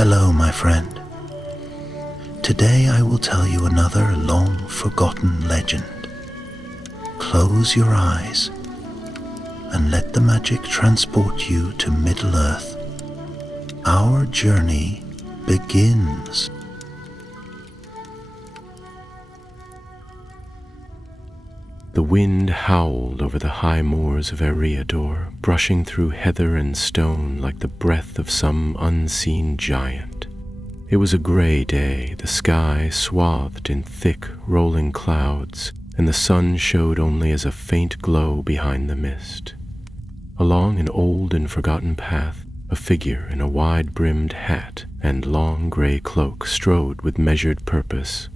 Hello, my friend. Today I will tell you another long-forgotten legend. Close your eyes and let the magic transport you to Middle-earth. Our journey begins. The wind howled over the high moors of Eriador, brushing through heather and stone like the breath of some unseen giant. It was a gray day, the sky swathed in thick, rolling clouds, and the sun showed only as a faint glow behind the mist. Along an old and forgotten path, a figure in a wide-brimmed hat and long gray cloak strode with measured purpose.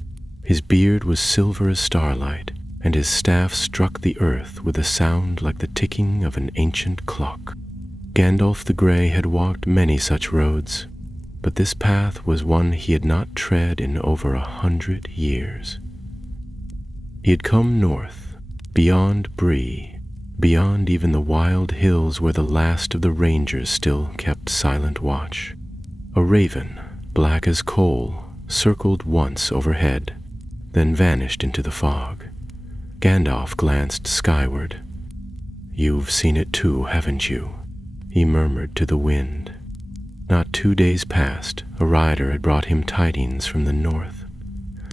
His beard was silver as starlight, and his staff struck the earth with a sound like the ticking of an ancient clock. Gandalf the Grey had walked many such roads, but this path was one he had not tread in over 100 years. He had come north, beyond Bree, beyond even the wild hills where the last of the rangers still kept silent watch. A raven, black as coal, circled once overhead, then vanished into the fog. Gandalf glanced skyward. "You've seen it too, haven't you?" he murmured to the wind. Not 2 days past, a rider had brought him tidings from the north.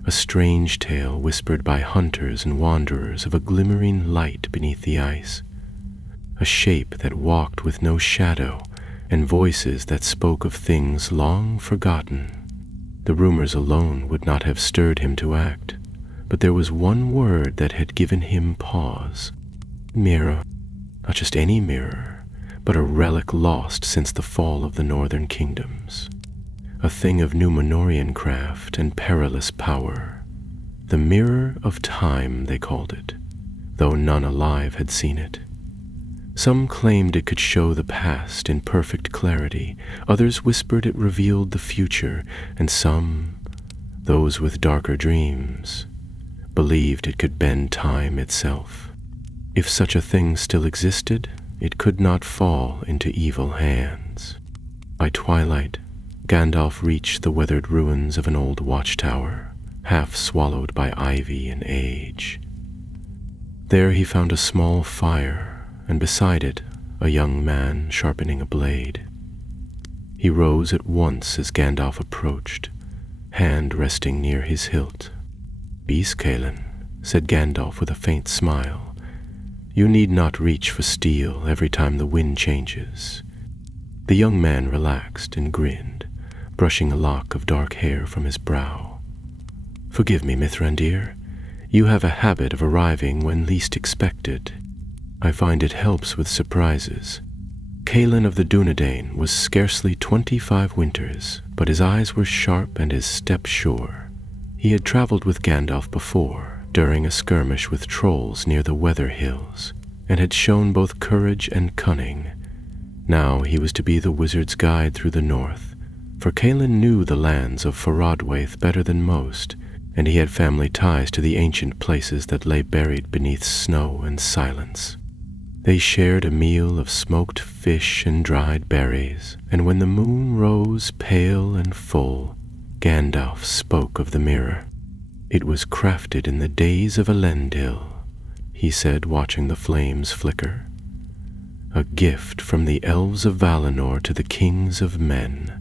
A strange tale whispered by hunters and wanderers of a glimmering light beneath the ice. A shape that walked with no shadow, and voices that spoke of things long forgotten. The rumors alone would not have stirred him to act. But there was one word that had given him pause. Mirror. Not just any mirror, but a relic lost since the fall of the northern kingdoms. A thing of Númenórean craft and perilous power. The Mirror of Time, they called it, though none alive had seen it. Some claimed it could show the past in perfect clarity, others whispered it revealed the future, and some, those with darker dreams, believed it could bend time itself. If such a thing still existed, it could not fall into evil hands. By twilight, Gandalf reached the weathered ruins of an old watchtower, half swallowed by ivy and age. There he found a small fire, and beside it, a young man sharpening a blade. He rose at once as Gandalf approached, hand resting near his hilt. "Peace, Calin," said Gandalf with a faint smile. "You need not reach for steel every time the wind changes." The young man relaxed and grinned, brushing a lock of dark hair from his brow. "Forgive me, Mithrandir. You have a habit of arriving when least expected. I find it helps with surprises." Calin of the Dúnedain was scarcely 25 winters, but his eyes were sharp and his step sure. He had traveled with Gandalf before, during a skirmish with trolls near the Weather Hills, and had shown both courage and cunning. Now he was to be the wizard's guide through the north, for Calin knew the lands of Faradwaith better than most, and he had family ties to the ancient places that lay buried beneath snow and silence. They shared a meal of smoked fish and dried berries, and when the moon rose pale and full, Gandalf spoke of the mirror. "It was crafted in the days of Elendil," he said, watching the flames flicker. "A gift from the elves of Valinor to the kings of men.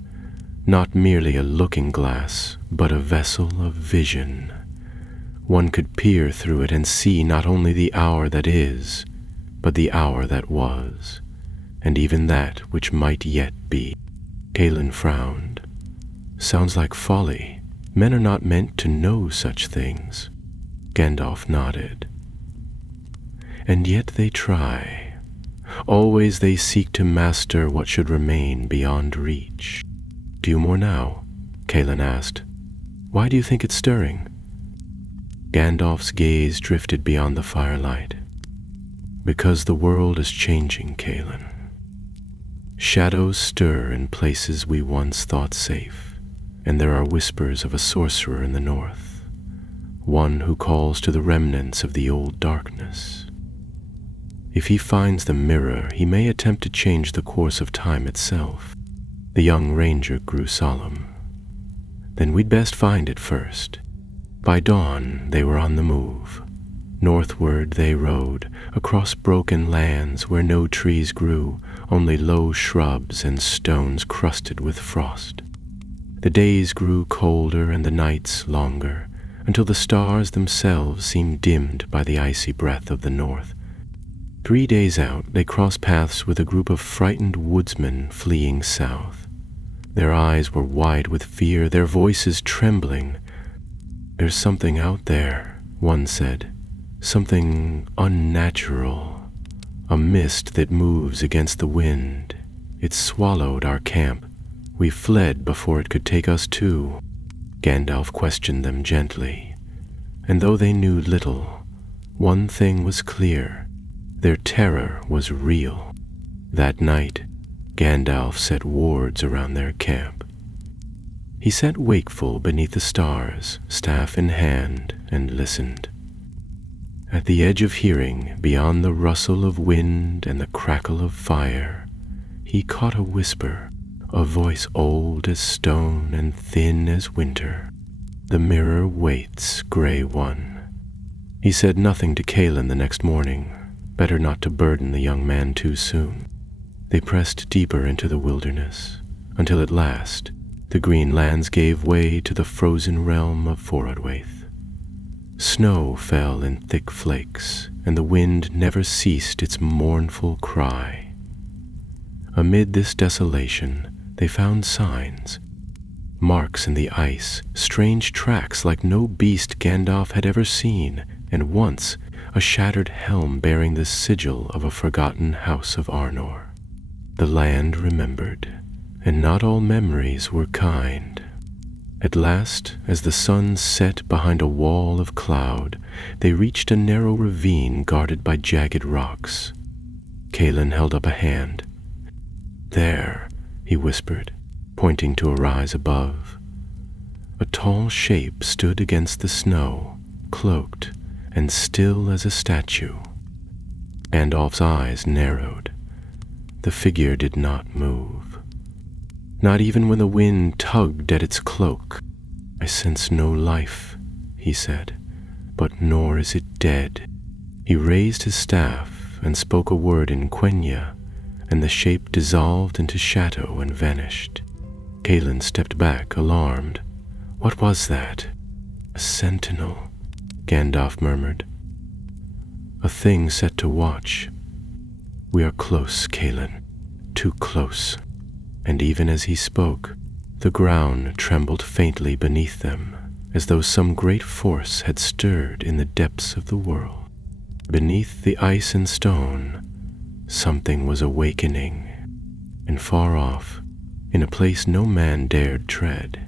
Not merely a looking glass, but a vessel of vision. One could peer through it and see not only the hour that is, but the hour that was, and even that which might yet be." Calin frowned. "Sounds like folly. Men are not meant to know such things." Gandalf nodded. "And yet they try. Always they seek to master what should remain beyond reach." "Do you more now?" Calin asked. "Why do you think it's stirring?" Gandalf's gaze drifted beyond the firelight. "Because the world is changing, Calin. Shadows stir in places we once thought safe. And there are whispers of a sorcerer in the north, one who calls to the remnants of the old darkness. If he finds the mirror, he may attempt to change the course of time itself. The young ranger grew solemn. "Then we'd best find it first." By dawn they were on the move. Northward they rode, across broken lands where no trees grew, only low shrubs and stones crusted with frost. The days grew colder and the nights longer, until the stars themselves seemed dimmed by the icy breath of the north. 3 days out, they crossed paths with a group of frightened woodsmen fleeing south. Their eyes were wide with fear, their voices trembling. "There's something out there," one said. "Something unnatural. A mist that moves against the wind. It swallowed our camp. We fled before it could take us too." Gandalf questioned them gently. And though they knew little, one thing was clear. Their terror was real. That night, Gandalf set wards around their camp. He sat wakeful beneath the stars, staff in hand, and listened. At the edge of hearing, beyond the rustle of wind and the crackle of fire, he caught a whisper, a voice old as stone and thin as winter. "The mirror waits, Grey One." He said nothing to Calin the next morning. Better not to burden the young man too soon. They pressed deeper into the wilderness, until at last the green lands gave way to the frozen realm of Forodwaith. Snow fell in thick flakes, and the wind never ceased its mournful cry. Amid this desolation, they found signs, marks in the ice, strange tracks like no beast Gandalf had ever seen, and once a shattered helm bearing the sigil of a forgotten house of Arnor. The land remembered, and not all memories were kind. At last, as the sun set behind a wall of cloud, they reached a narrow ravine guarded by jagged rocks. Calin held up a hand. "There," he whispered, pointing to a rise above. A tall shape stood against the snow, cloaked and still as a statue. Gandalf's eyes narrowed. The figure did not move. Not even when the wind tugged at its cloak. "I sense no life," he said, "but nor is it dead." He raised his staff and spoke a word in Quenya, and the shape dissolved into shadow and vanished. Calin stepped back, alarmed. "What was that?" "A sentinel," Gandalf murmured. "A thing set to watch." "We are close, Calin, too close." And even as he spoke, the ground trembled faintly beneath them, as though some great force had stirred in the depths of the world. Beneath the ice and stone, something was awakening, and far off, in a place no man dared tread,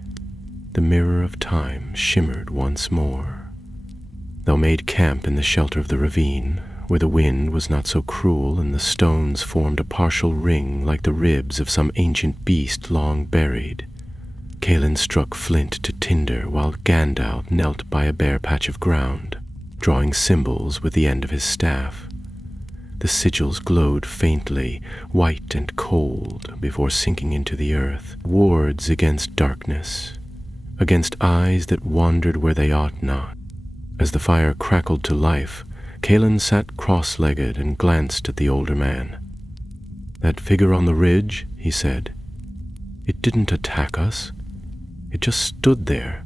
the mirror of time shimmered once more. They made camp in the shelter of the ravine, where the wind was not so cruel and the stones formed a partial ring like the ribs of some ancient beast long buried. Calin struck flint to tinder while Gandalf knelt by a bare patch of ground, drawing symbols with the end of his staff. The sigils glowed faintly, white and cold, before sinking into the earth, wards against darkness, against eyes that wandered where they ought not. As the fire crackled to life, Calin sat cross-legged and glanced at the older man. "That figure on the ridge," he said, "it didn't attack us. It just stood there."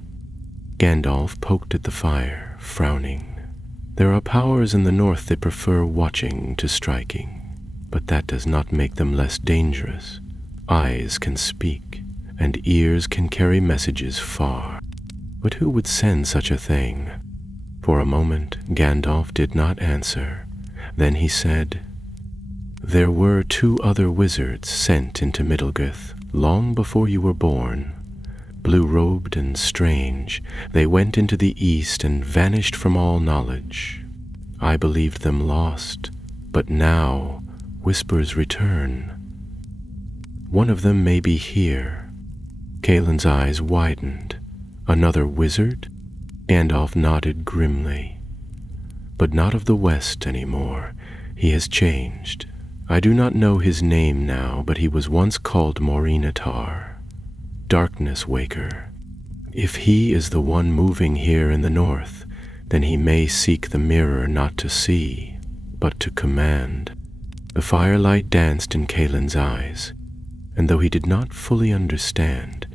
Gandalf poked at the fire, frowning. "There are powers in the north that prefer watching to striking, but that does not make them less dangerous. Eyes can speak, and ears can carry messages far. But who would send such a thing?" For a moment, Gandalf did not answer. Then he said, "There were 2 other wizards sent into Middlegith long before you were born. Blue-robed and strange, they went into the east and vanished from all knowledge. I believed them lost, but now whispers return. One of them may be here." Caelin's eyes widened. "Another wizard?" Gandalf nodded grimly. "But not of the West anymore. He has changed. I do not know his name now, but he was once called Morinitar, Darkness Waker. If he is the one moving here in the north, then he may seek the mirror not to see, but to command. The firelight danced in Caelin's eyes, and though he did not fully understand,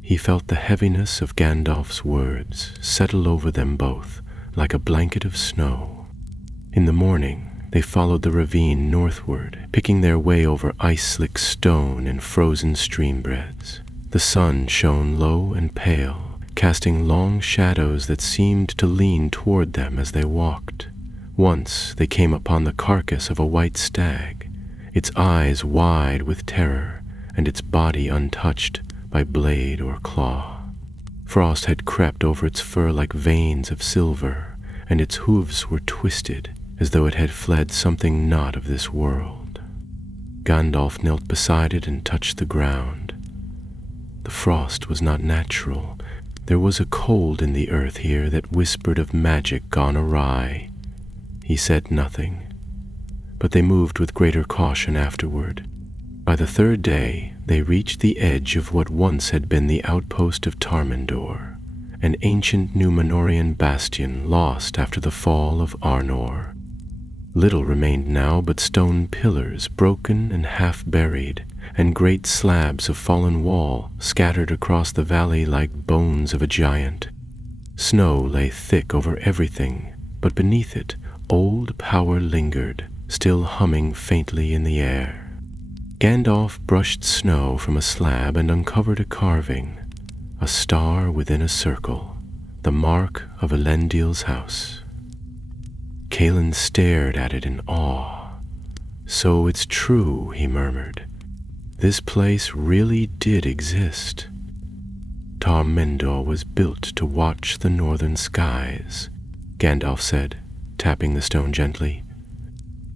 he felt the heaviness of Gandalf's words settle over them both like a blanket of snow. In the morning, they followed the ravine northward, picking their way over ice-slick stone and frozen stream beds. The sun shone low and pale, casting long shadows that seemed to lean toward them as they walked. Once they came upon the carcass of a white stag, its eyes wide with terror and its body untouched by blade or claw. Frost had crept over its fur like veins of silver, and its hooves were twisted as though it had fled something not of this world. Gandalf knelt beside it and touched the ground. The frost was not natural. There was a cold in the earth here that whispered of magic gone awry. He said nothing, but they moved with greater caution afterward. By the third day, they reached the edge of what once had been the outpost of Tarmendor, an ancient Númenórean bastion lost after the fall of Arnor. Little remained now but stone pillars, broken and half-buried, and great slabs of fallen wall scattered across the valley like bones of a giant. Snow lay thick over everything, but beneath it, old power lingered, still humming faintly in the air. Gandalf brushed snow from a slab and uncovered a carving, a star within a circle, the mark of Elendil's house. Caelin stared at it in awe. "So it's true," he murmured. "This place really did exist. Tarmendor was built to watch the northern skies," Gandalf said, tapping the stone gently.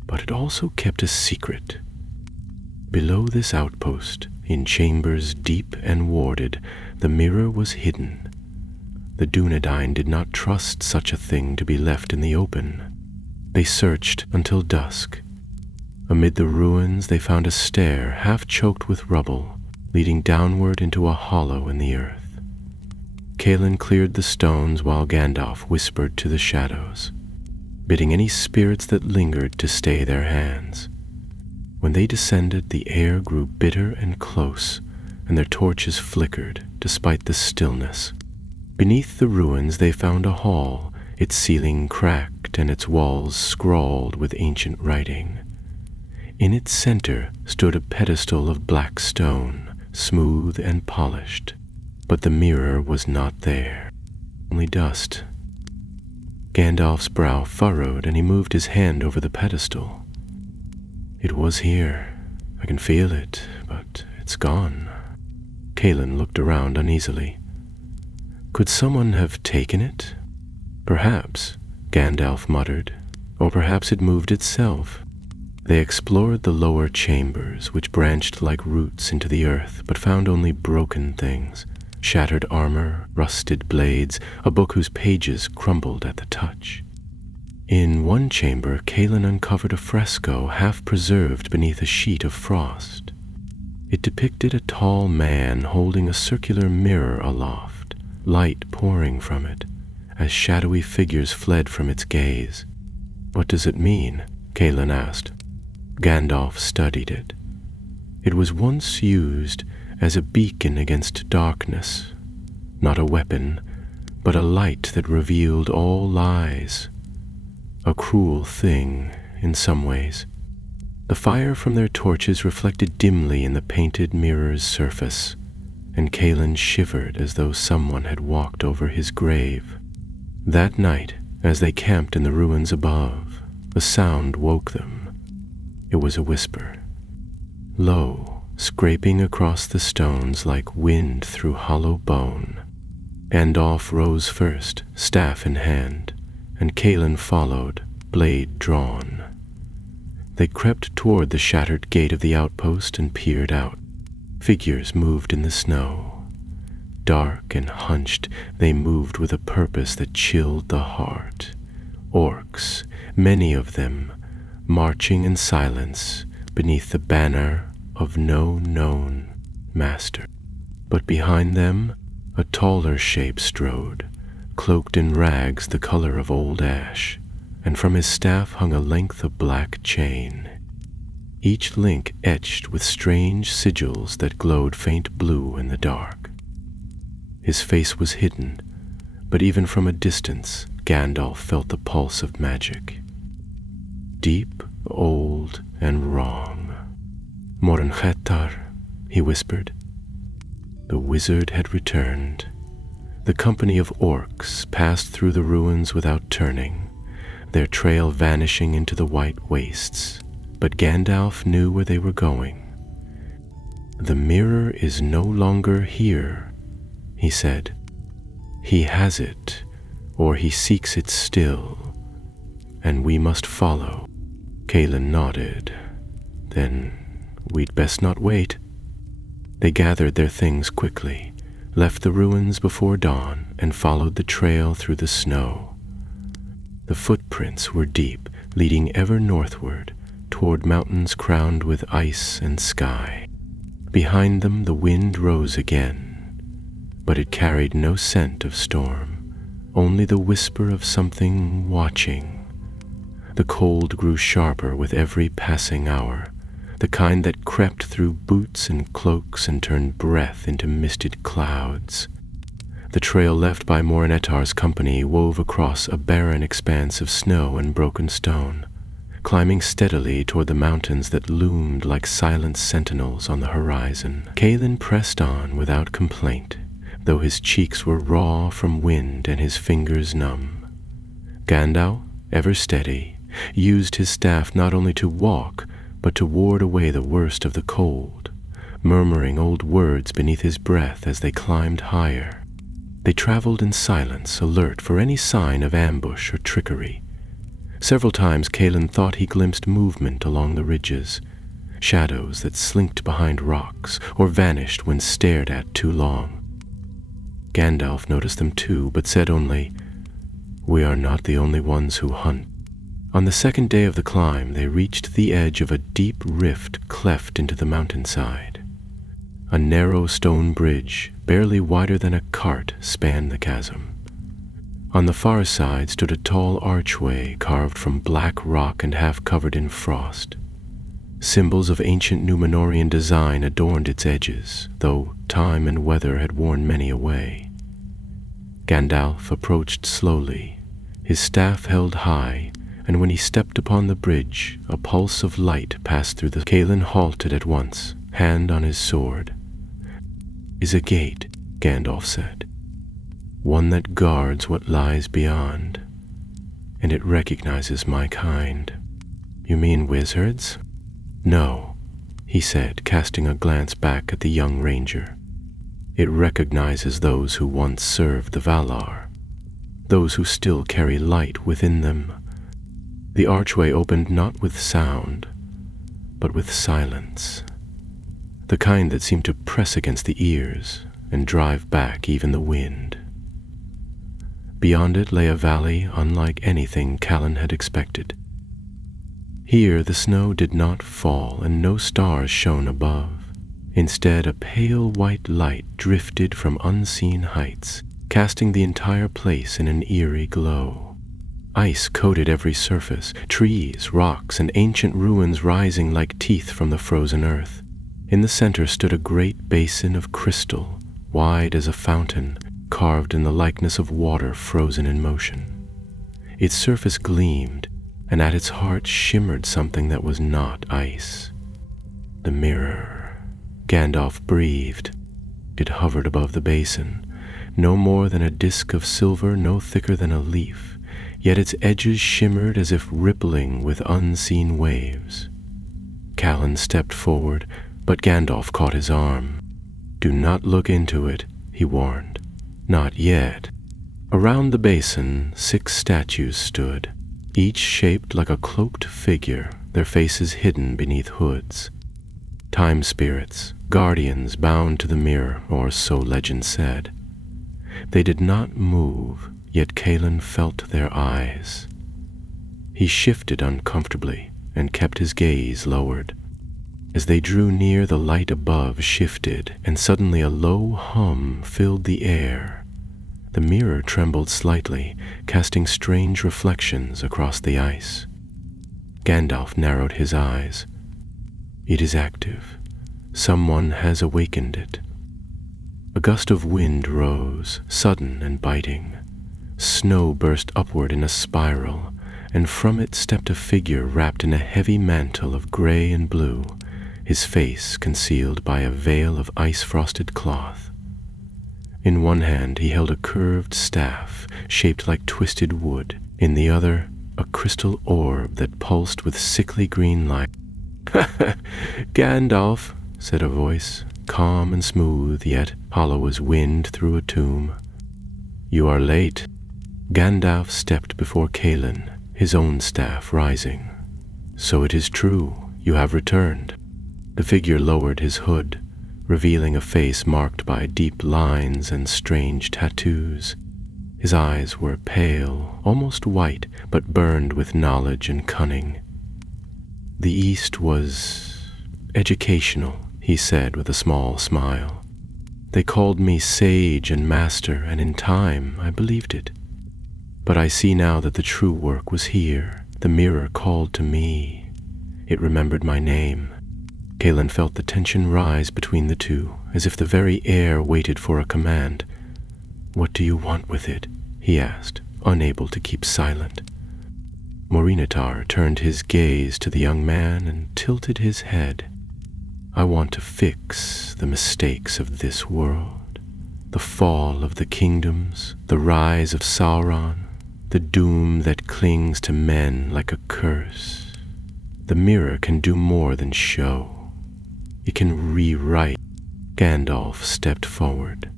"But it also kept a secret. Below this outpost, in chambers deep and warded, the mirror was hidden. The Dunedain did not trust such a thing to be left in the open. They searched until dusk. Amid the ruins they found a stair half choked with rubble, leading downward into a hollow in the earth. Caelin cleared the stones while Gandalf whispered to the shadows, bidding any spirits that lingered to stay their hands. When they descended, the air grew bitter and close, and their torches flickered despite the stillness. Beneath the ruins they found a hall, its ceiling cracked and its walls scrawled with ancient writing. In its center stood a pedestal of black stone, smooth and polished, but the mirror was not there, only dust. Gandalf's brow furrowed and he moved his hand over the pedestal. "It was here. I can feel it, but it's gone." Caelin looked around uneasily. "Could someone have taken it?" "Perhaps," Gandalf muttered, "or perhaps it moved itself." They explored the lower chambers, which branched like roots into the earth, but found only broken things, shattered armor, rusted blades, a book whose pages crumbled at the touch. In one chamber, Caelin uncovered a fresco half preserved beneath a sheet of frost. It depicted a tall man holding a circular mirror aloft, light pouring from it, as shadowy figures fled from its gaze. "What does it mean?" Caelin asked. Gandalf studied it. It was once used as a beacon against darkness, not a weapon, but a light that revealed all lies. A cruel thing, in some ways. The fire from their torches reflected dimly in the painted mirror's surface, and Caelin shivered as though someone had walked over his grave. That night, as they camped in the ruins above, a sound woke them. It was a whisper, low, scraping across the stones like wind through hollow bone. Gandalf rose first, staff in hand, and Caelin followed, blade drawn. They crept toward the shattered gate of the outpost and peered out. Figures moved in the snow. Dark and hunched, they moved with a purpose that chilled the heart. Orcs, many of them, marching in silence, beneath the banner of no known master. But behind them a taller shape strode, cloaked in rags the color of old ash, and from his staff hung a length of black chain, each link etched with strange sigils that glowed faint blue in the dark. His face was hidden, but even from a distance Gandalf felt the pulse of magic. Deep, old, and wrong. Morenchetar, he whispered. The wizard had returned. The company of orcs passed through the ruins without turning, their trail vanishing into the white wastes. But Gandalf knew where they were going. The mirror is no longer here, he said. He has it, or he seeks it still, and we must follow. Kaelin nodded. Then we'd best not wait. They gathered their things quickly, left the ruins before dawn, and followed the trail through the snow. The footprints were deep, leading ever northward, toward mountains crowned with ice and sky. Behind them the wind rose again, but it carried no scent of storm, only the whisper of something watching. The cold grew sharper with every passing hour, the kind that crept through boots and cloaks and turned breath into misted clouds. The trail left by Morenhetar's company wove across a barren expanse of snow and broken stone, climbing steadily toward the mountains that loomed like silent sentinels on the horizon. Kaelin pressed on without complaint, though his cheeks were raw from wind and his fingers numb. Gandalf, ever steady, used his staff not only to walk, but to ward away the worst of the cold, murmuring old words beneath his breath as they climbed higher. They traveled in silence, alert for any sign of ambush or trickery. Several times Kaelin thought he glimpsed movement along the ridges, shadows that slinked behind rocks or vanished when stared at too long. Gandalf noticed them too, but said only, "We are not the only ones who hunt." On the second day of the climb, they reached the edge of a deep rift cleft into the mountainside. A narrow stone bridge, barely wider than a cart, spanned the chasm. On the far side stood a tall archway carved from black rock and half covered in frost. Symbols of ancient Númenórean design adorned its edges, though time and weather had worn many away. Gandalf approached slowly, his staff held high, and when he stepped upon the bridge, a pulse of light passed through the Kaelin halted at once, hand on his sword. "Is a gate," Gandalf said, "one that guards what lies beyond, and it recognizes my kind." "You mean wizards?" "No," he said, casting a glance back at the young ranger. "It recognizes those who once served the Valar, those who still carry light within them." The archway opened not with sound, but with silence, the kind that seemed to press against the ears and drive back even the wind. Beyond it lay a valley unlike anything Callan had expected. Here the snow did not fall and no stars shone above. Instead, a pale white light drifted from unseen heights, casting the entire place in an eerie glow. Ice coated every surface, trees, rocks, and ancient ruins rising like teeth from the frozen earth. In the center stood a great basin of crystal, wide as a fountain, carved in the likeness of water frozen in motion. Its surface gleamed, and at its heart shimmered something that was not ice. The mirror. Gandalf breathed. It hovered above the basin, no more than a disk of silver, no thicker than a leaf. Yet its edges shimmered as if rippling with unseen waves. Callan stepped forward, but Gandalf caught his arm. "Do not look into it," he warned. "Not yet." Around the basin, 6 statues stood, each shaped like a cloaked figure, their faces hidden beneath hoods. Time spirits, guardians bound to the mirror, or so legend said. They did not move, yet Kaelin felt their eyes. He shifted uncomfortably and kept his gaze lowered. As they drew near, the light above shifted, and suddenly a low hum filled the air. The mirror trembled slightly, casting strange reflections across the ice. Gandalf narrowed his eyes. It is active. Someone has awakened it. A gust of wind rose, sudden and biting. Snow burst upward in a spiral, and from it stepped a figure wrapped in a heavy mantle of gray and blue, his face concealed by a veil of ice-frosted cloth. In one hand he held a curved staff shaped like twisted wood, in the other a crystal orb that pulsed with sickly green light. "Gandalf," said a voice, calm and smooth, yet hollow as wind through a tomb. "You are late." Gandalf stepped before Calin, his own staff rising. "So it is true, you have returned." The figure lowered his hood, revealing a face marked by deep lines and strange tattoos. His eyes were pale, almost white, but burned with knowledge and cunning. "The East was educational," he said with a small smile. "They called me sage and master, and in time I believed it. But I see now that the true work was here. The mirror called to me. It remembered my name." Calin felt the tension rise between the two, as if the very air waited for a command. "What do you want with it?" he asked, unable to keep silent. Morinitar turned his gaze to the young man and tilted his head. "I want to fix the mistakes of this world. The fall of the kingdoms, the rise of Sauron, the doom that clings to men like a curse. The mirror can do more than show. It can rewrite." Gandalf stepped forward.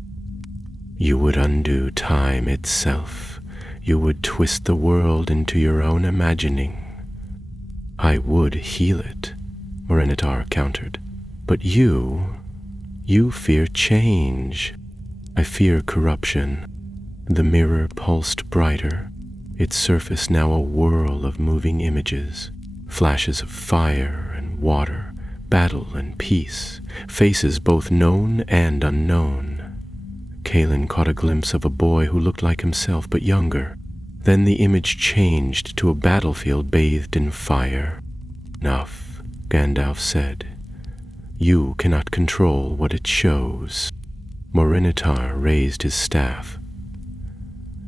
"You would undo time itself. You would twist the world into your own imagining." "I would heal it," Morinitar countered. "But you fear change." "I fear corruption." The mirror pulsed brighter, its surface now a whirl of moving images, flashes of fire and water, battle and peace, faces both known and unknown. Calin caught a glimpse of a boy who looked like himself but younger. Then the image changed to a battlefield bathed in fire. "Enough," Gandalf said. "You cannot control what it shows." Morinitar raised his staff.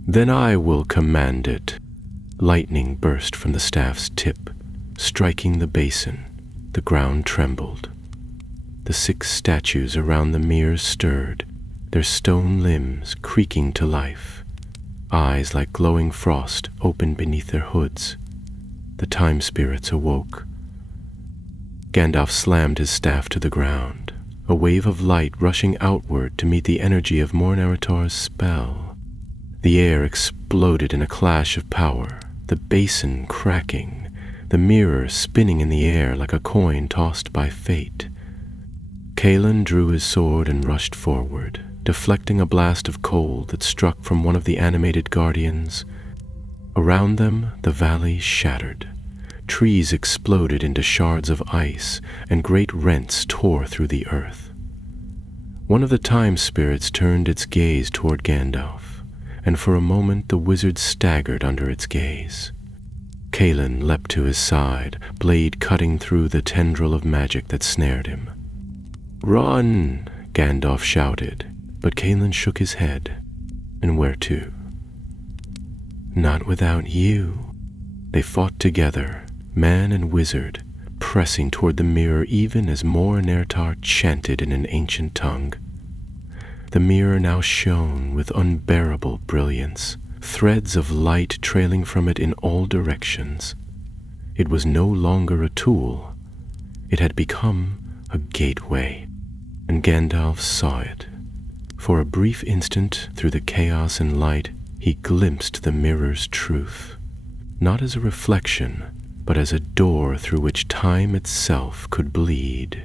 "Then I will command it." Lightning burst from the staff's tip, striking the basin. The ground trembled. The 6 statues around the mirror stirred, their stone limbs creaking to life. Eyes like glowing frost opened beneath their hoods. The time spirits awoke. Gandalf slammed his staff to the ground, a wave of light rushing outward to meet the energy of Morinitar's spell. The air exploded in a clash of power, the basin cracking, the mirror spinning in the air like a coin tossed by fate. Calin drew his sword and rushed forward, deflecting a blast of cold that struck from one of the animated guardians. Around them, the valley shattered. Trees exploded into shards of ice, and great rents tore through the earth. One of the time spirits turned its gaze toward Gandalf, and for a moment the wizard staggered under its gaze. Calin leapt to his side, blade cutting through the tendril of magic that snared him. "Run!" Gandalf shouted, but Calin shook his head. "And where to?" "Not without you." They fought together, man and wizard, pressing toward the mirror even as Morinitar chanted in an ancient tongue. The mirror now shone with unbearable brilliance, threads of light trailing from it in all directions. It was no longer a tool. It had become a gateway, and Gandalf saw it. For a brief instant, through the chaos and light, he glimpsed the mirror's truth, not as a reflection, but as a door through which time itself could bleed.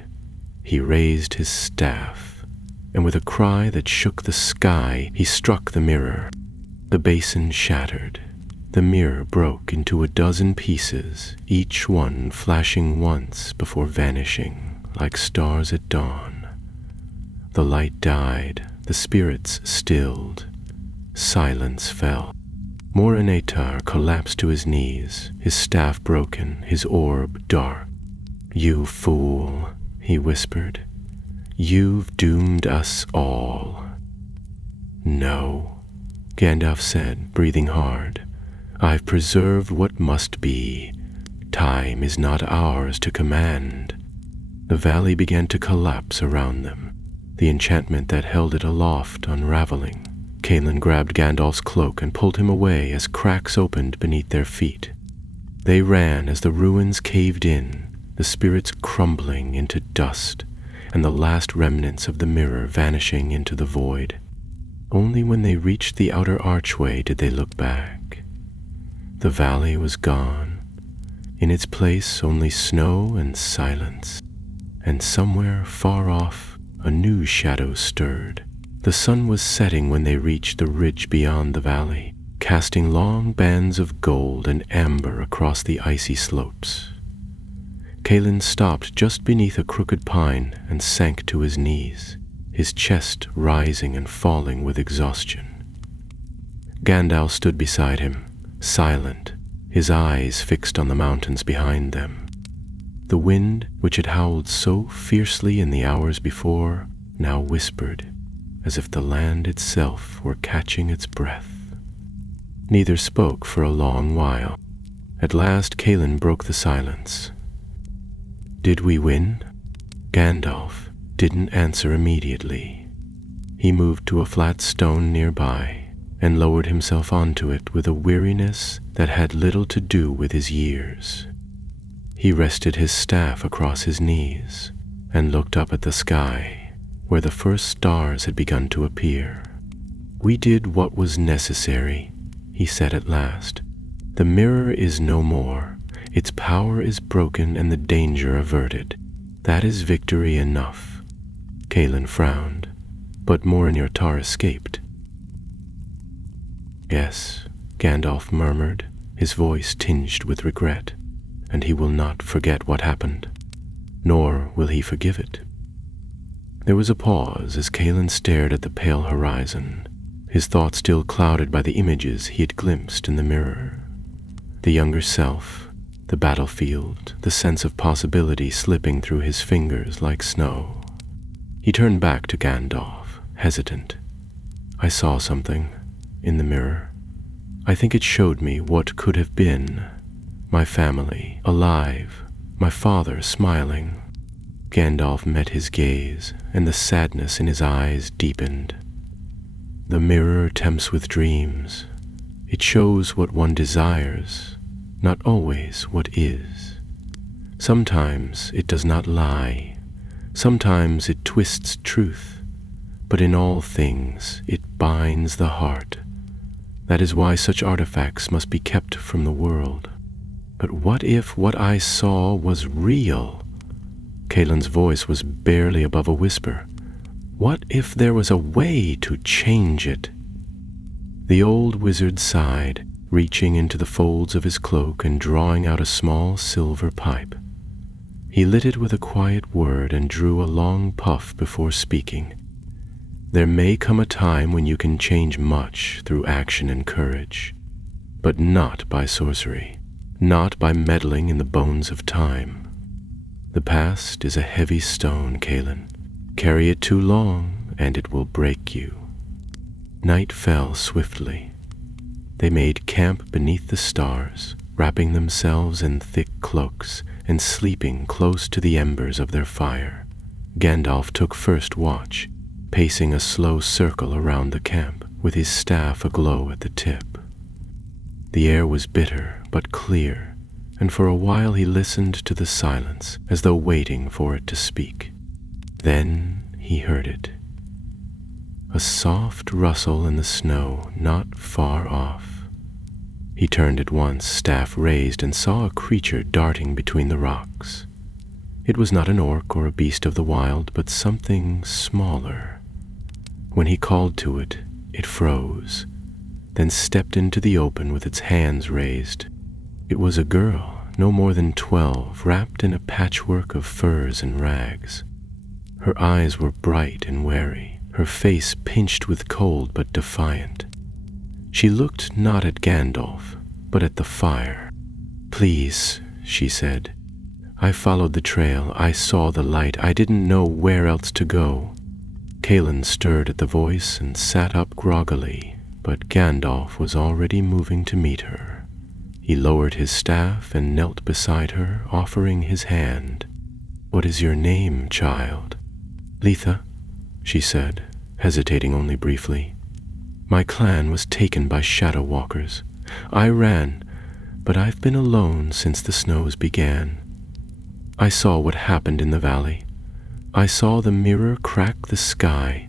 He raised his staff, and with a cry that shook the sky, he struck the mirror. The basin shattered. The mirror broke into a dozen pieces, each one flashing once before vanishing like stars at dawn. The light died, the spirits stilled. Silence fell. Morinatar collapsed to his knees, his staff broken, his orb dark. "You fool," he whispered. "You've doomed us all." "No," Gandalf said, breathing hard. "I've preserved what must be. Time is not ours to command." The valley began to collapse around them, the enchantment that held it aloft unraveling. Kaelin grabbed Gandalf's cloak and pulled him away as cracks opened beneath their feet. They ran as the ruins caved in, the spirits crumbling into dust, and the last remnants of the mirror vanishing into the void. Only when they reached the outer archway did they look back. The valley was gone. In its place only snow and silence, and somewhere far off a new shadow stirred. The sun was setting when they reached the ridge beyond the valley, casting long bands of gold and amber across the icy slopes. Kaelin stopped just beneath a crooked pine and sank to his knees, his chest rising and falling with exhaustion. Gandalf stood beside him, silent, his eyes fixed on the mountains behind them. The wind, which had howled so fiercely in the hours before, now whispered, as if the land itself were catching its breath. Neither spoke for a long while. At last Kaelin broke the silence. "Did we win?" Gandalf didn't answer immediately. He moved to a flat stone nearby and lowered himself onto it with a weariness that had little to do with his years. He rested his staff across his knees and looked up at the sky, where the first stars had begun to appear. "We did what was necessary," he said at last. "The mirror is no more. Its power is broken and the danger averted. That is victory enough." Kaelin frowned, but Moriniartar escaped. "Yes," Gandalf murmured, his voice tinged with regret, "and he will not forget what happened, nor will he forgive it." There was a pause as Kaelin stared at the pale horizon, his thoughts still clouded by the images he had glimpsed in the mirror. The younger self, the battlefield, the sense of possibility slipping through his fingers like snow. He turned back to Gandalf, hesitant. "I saw something in the mirror. I think it showed me what could have been. My family, alive, my father smiling." Gandalf met his gaze, and the sadness in his eyes deepened. "The mirror tempts with dreams. It shows what one desires, not always what is. Sometimes it does not lie. Sometimes it twists truth. But in all things it binds the heart. That is why such artifacts must be kept from the world. But what if what I saw was real?" Kaelin's voice was barely above a whisper. "What if there was a way to change it?" The old wizard sighed, reaching into the folds of his cloak and drawing out a small silver pipe. He lit it with a quiet word and drew a long puff before speaking. "There may come a time when you can change much through action and courage, but not by sorcery, not by meddling in the bones of time. The past is a heavy stone, Kaelin. Carry it too long, and it will break you." Night fell swiftly. They made camp beneath the stars, wrapping themselves in thick cloaks and sleeping close to the embers of their fire. Gandalf took first watch, pacing a slow circle around the camp, with his staff aglow at the tip. The air was bitter but clear, and for a while he listened to the silence as though waiting for it to speak. Then he heard it. A soft rustle in the snow not far off. He turned at once, staff raised, and saw a creature darting between the rocks. It was not an orc or a beast of the wild, but something smaller. When he called to it, it froze, then stepped into the open with its hands raised. It was a girl, no more than 12, wrapped in a patchwork of furs and rags. Her eyes were bright and wary, her face pinched with cold but defiant. She looked not at Gandalf, but at the fire. "Please," she said. "I followed the trail, I saw the light, I didn't know where else to go." Callan stirred at the voice and sat up groggily, but Gandalf was already moving to meet her. He lowered his staff and knelt beside her, offering his hand. "What is your name, child?" "Litha," she said, hesitating only briefly. "My clan was taken by shadow walkers. I ran, but I've been alone since the snows began. I saw what happened in the valley. I saw the mirror crack the sky."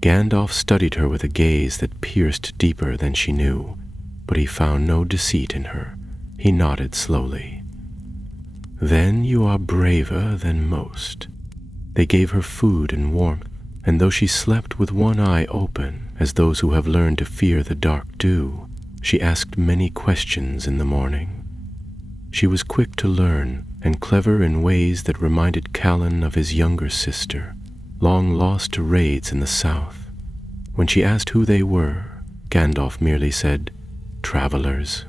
Gandalf studied her with a gaze that pierced deeper than she knew, but he found no deceit in her. He nodded slowly. "Then you are braver than most." They gave her food and warmth, and though she slept with one eye open, as those who have learned to fear the dark do, she asked many questions in the morning. She was quick to learn, and clever in ways that reminded Callan of his younger sister, long lost to raids in the south. When she asked who they were, Gandalf merely said, "Travelers,"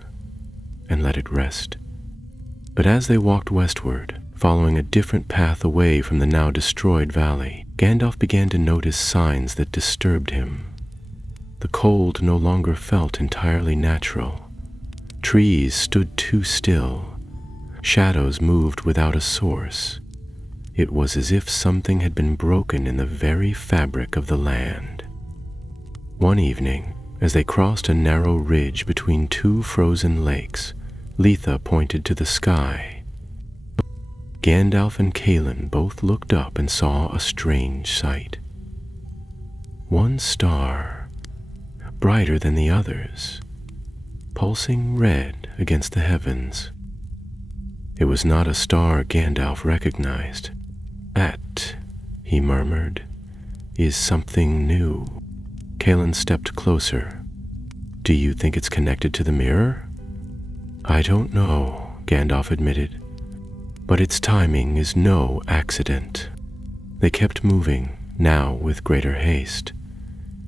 and let it rest. But as they walked westward, following a different path away from the now destroyed valley, Gandalf began to notice signs that disturbed him. The cold no longer felt entirely natural. Trees stood too still. Shadows moved without a source. It was as if something had been broken in the very fabric of the land. One evening, as they crossed a narrow ridge between two frozen lakes, Litha pointed to the sky. Gandalf and Callan both looked up and saw a strange sight. One star, brighter than the others, pulsing red against the heavens. It was not a star Gandalf recognized. "That," he murmured, "is something new." Callan stepped closer. "Do you think it's connected to the mirror?" "I don't know," Gandalf admitted, "but its timing is no accident." They kept moving, now with greater haste.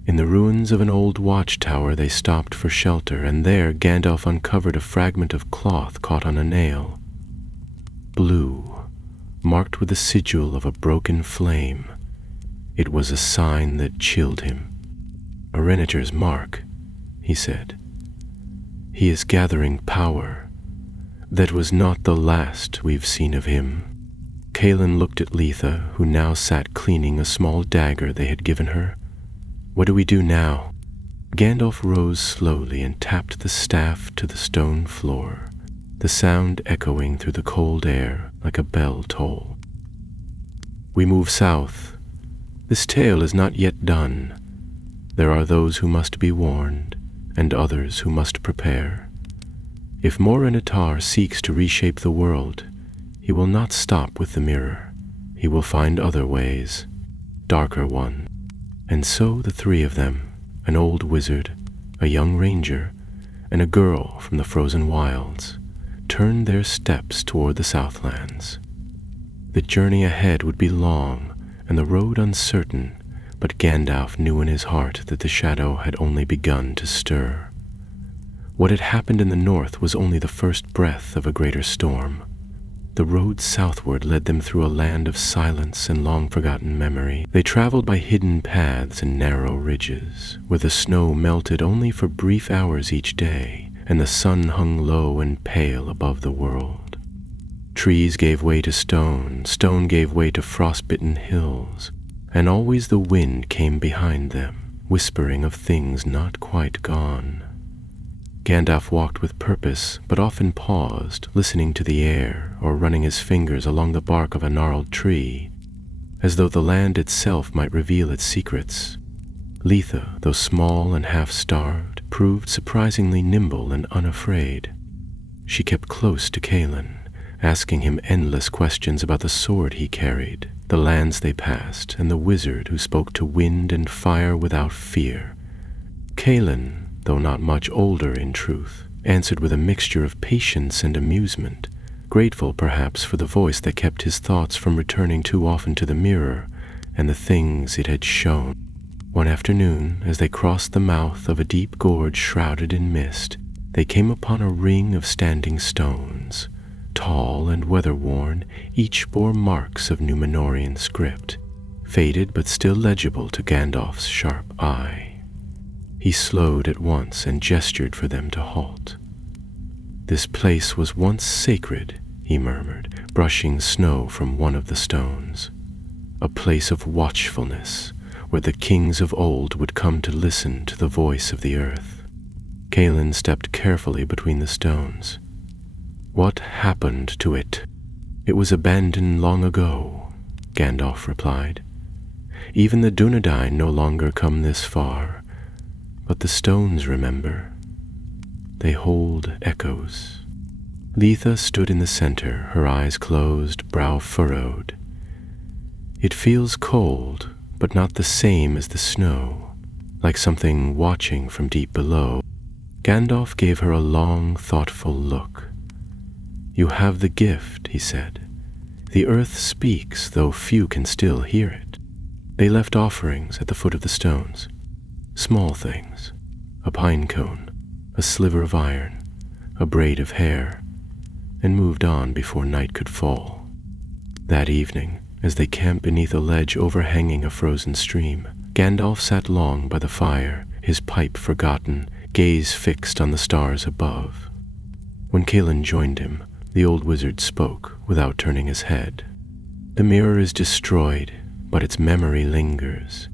In the ruins of an old watchtower they stopped for shelter, and there Gandalf uncovered a fragment of cloth caught on a nail. Blue, marked with the sigil of a broken flame. It was a sign that chilled him. "A Reniger's mark," he said. "He is gathering power. That was not the last we've seen of him." Callan looked at Litha, who now sat cleaning a small dagger they had given her. "What do we do now?" Gandalf rose slowly and tapped the staff to the stone floor, the sound echoing through the cold air like a bell toll. "We move south. This tale is not yet done. There are those who must be warned, and others who must prepare. If Mor-Enitar seeks to reshape the world, he will not stop with the mirror. He will find other ways, darker ones. And so the three of them, an old wizard, a young ranger, and a girl from the frozen wilds, turned their steps toward the Southlands. The journey ahead would be long, and the road uncertain, but Gandalf knew in his heart that the shadow had only begun to stir. What had happened in the north was only the first breath of a greater storm. The road southward led them through a land of silence and long-forgotten memory. They traveled by hidden paths and narrow ridges, where the snow melted only for brief hours each day, and the sun hung low and pale above the world. Trees gave way to stone, stone gave way to frost-bitten hills, and always the wind came behind them, whispering of things not quite gone. Gandalf walked with purpose, but often paused, listening to the air or running his fingers along the bark of a gnarled tree, as though the land itself might reveal its secrets. Litha, though small and half-starved, proved surprisingly nimble and unafraid. She kept close to Callan, asking him endless questions about the sword he carried, the lands they passed, and the wizard who spoke to wind and fire without fear. Callan, though not much older in truth, answered with a mixture of patience and amusement, grateful perhaps for the voice that kept his thoughts from returning too often to the mirror and the things it had shown. One afternoon, as they crossed the mouth of a deep gorge shrouded in mist, they came upon a ring of standing stones. Tall and weather-worn, each bore marks of Númenórean script, faded but still legible to Gandalf's sharp eye. He slowed at once and gestured for them to halt. "This place was once sacred," he murmured, brushing snow from one of the stones. "A place of watchfulness, where the kings of old would come to listen to the voice of the earth." Calin stepped carefully between the stones. "What happened to it?" "It was abandoned long ago," Gandalf replied. "Even the Dunedain no longer come this far, but the stones remember. They hold echoes." Litha stood in the center, her eyes closed, brow furrowed. "It feels cold, but not the same as the snow, like something watching from deep below." Gandalf gave her a long, thoughtful look. "You have the gift," he said. "The earth speaks, though few can still hear it." They left offerings at the foot of the stones. Small things: a pine cone, a sliver of iron, a braid of hair, and moved on before night could fall. That evening, as they camped beneath a ledge overhanging a frozen stream, Gandalf sat long by the fire, his pipe forgotten, gaze fixed on the stars above. When Calin joined him, the old wizard spoke without turning his head. "The mirror is destroyed, but its memory lingers.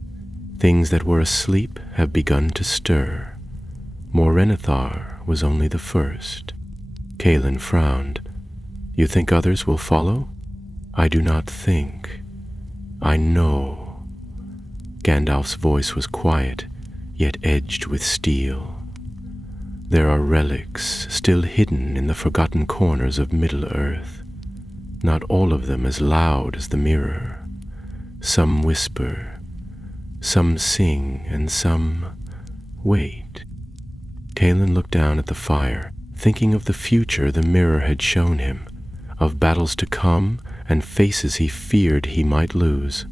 Things that were asleep have begun to stir. Morenithar was only the first." Calin frowned. "You think others will follow?" "I do not think. I know." Gandalf's voice was quiet, yet edged with steel. "There are relics still hidden in the forgotten corners of Middle-earth. Not all of them as loud as the mirror. Some whisper, some sing, and some wait." Calin looked down at the fire, thinking of the future the mirror had shown him, of battles to come and faces he feared he might lose.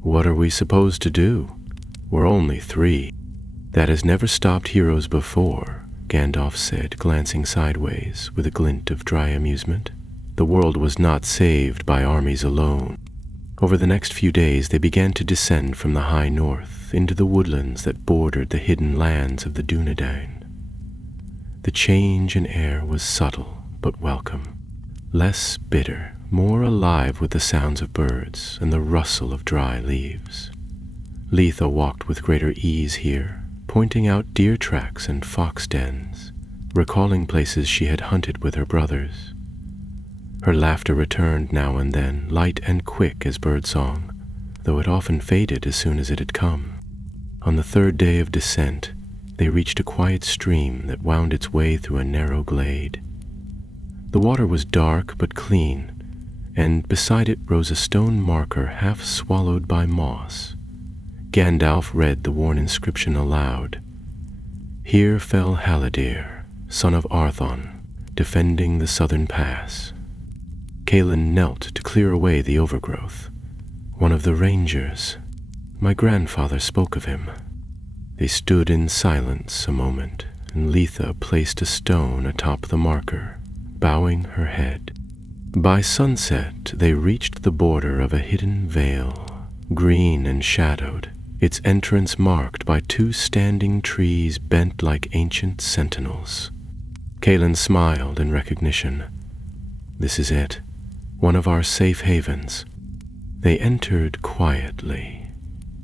"What are we supposed to do? We're only 3. "That has never stopped heroes before," Gandalf said, glancing sideways with a glint of dry amusement. "The world was not saved by armies alone." Over the next few days they began to descend from the high north into the woodlands that bordered the hidden lands of the Dunedain. The change in air was subtle but welcome, less bitter, more alive with the sounds of birds and the rustle of dry leaves. Litha walked with greater ease here, pointing out deer tracks and fox dens, recalling places she had hunted with her brothers. Her laughter returned now and then, light and quick as birdsong, though it often faded as soon as it had come. On the 3rd day of descent, they reached a quiet stream that wound its way through a narrow glade. The water was dark but clean, and beside it rose a stone marker half swallowed by moss. Gandalf read the worn inscription aloud. "Here fell Haldir, son of Arthon, defending the southern pass." Calin knelt to clear away the overgrowth. "One of the rangers. My grandfather spoke of him." They stood in silence a moment, and Litha placed a stone atop the marker, bowing her head. By sunset they reached the border of a hidden vale, green and shadowed, its entrance marked by 2 standing trees bent like ancient sentinels. Calin smiled in recognition. "This is it. One of our safe havens." They entered quietly.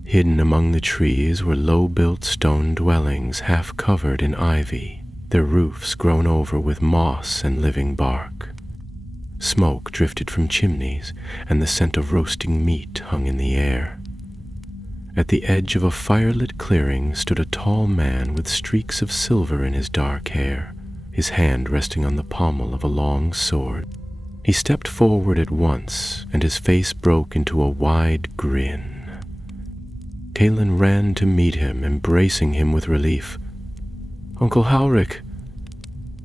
Hidden among the trees were low-built stone dwellings half covered in ivy, their roofs grown over with moss and living bark. Smoke drifted from chimneys, and the scent of roasting meat hung in the air. At the edge of a firelit clearing stood a tall man with streaks of silver in his dark hair, his hand resting on the pommel of a long sword. He stepped forward at once, and his face broke into a wide grin. Calin ran to meet him, embracing him with relief. "Uncle Halric,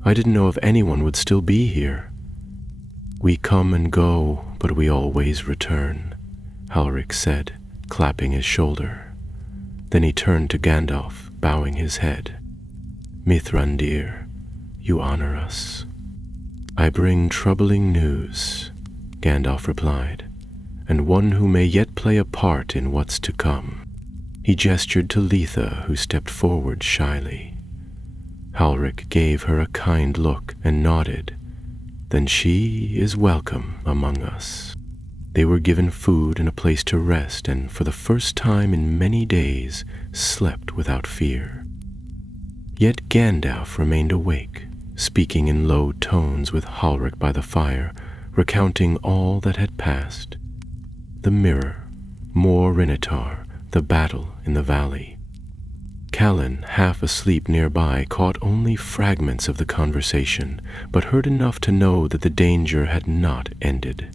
I didn't know if anyone would still be here." "We come and go, but we always return," Halric said, clapping his shoulder. Then he turned to Gandalf, bowing his head. "Mithrandir, you honor us." "I bring troubling news," Gandalf replied, "and one who may yet play a part in what's to come." He gestured to Litha, who stepped forward shyly. Halric gave her a kind look and nodded. "Then she is welcome among us." They were given food and a place to rest, and for the first time in many days slept without fear. Yet Gandalf remained awake, speaking in low tones with Halric by the fire, recounting all that had passed. The mirror, Mor-Rinitar, the battle in the valley. Callan, half asleep nearby, caught only fragments of the conversation, but heard enough to know that the danger had not ended.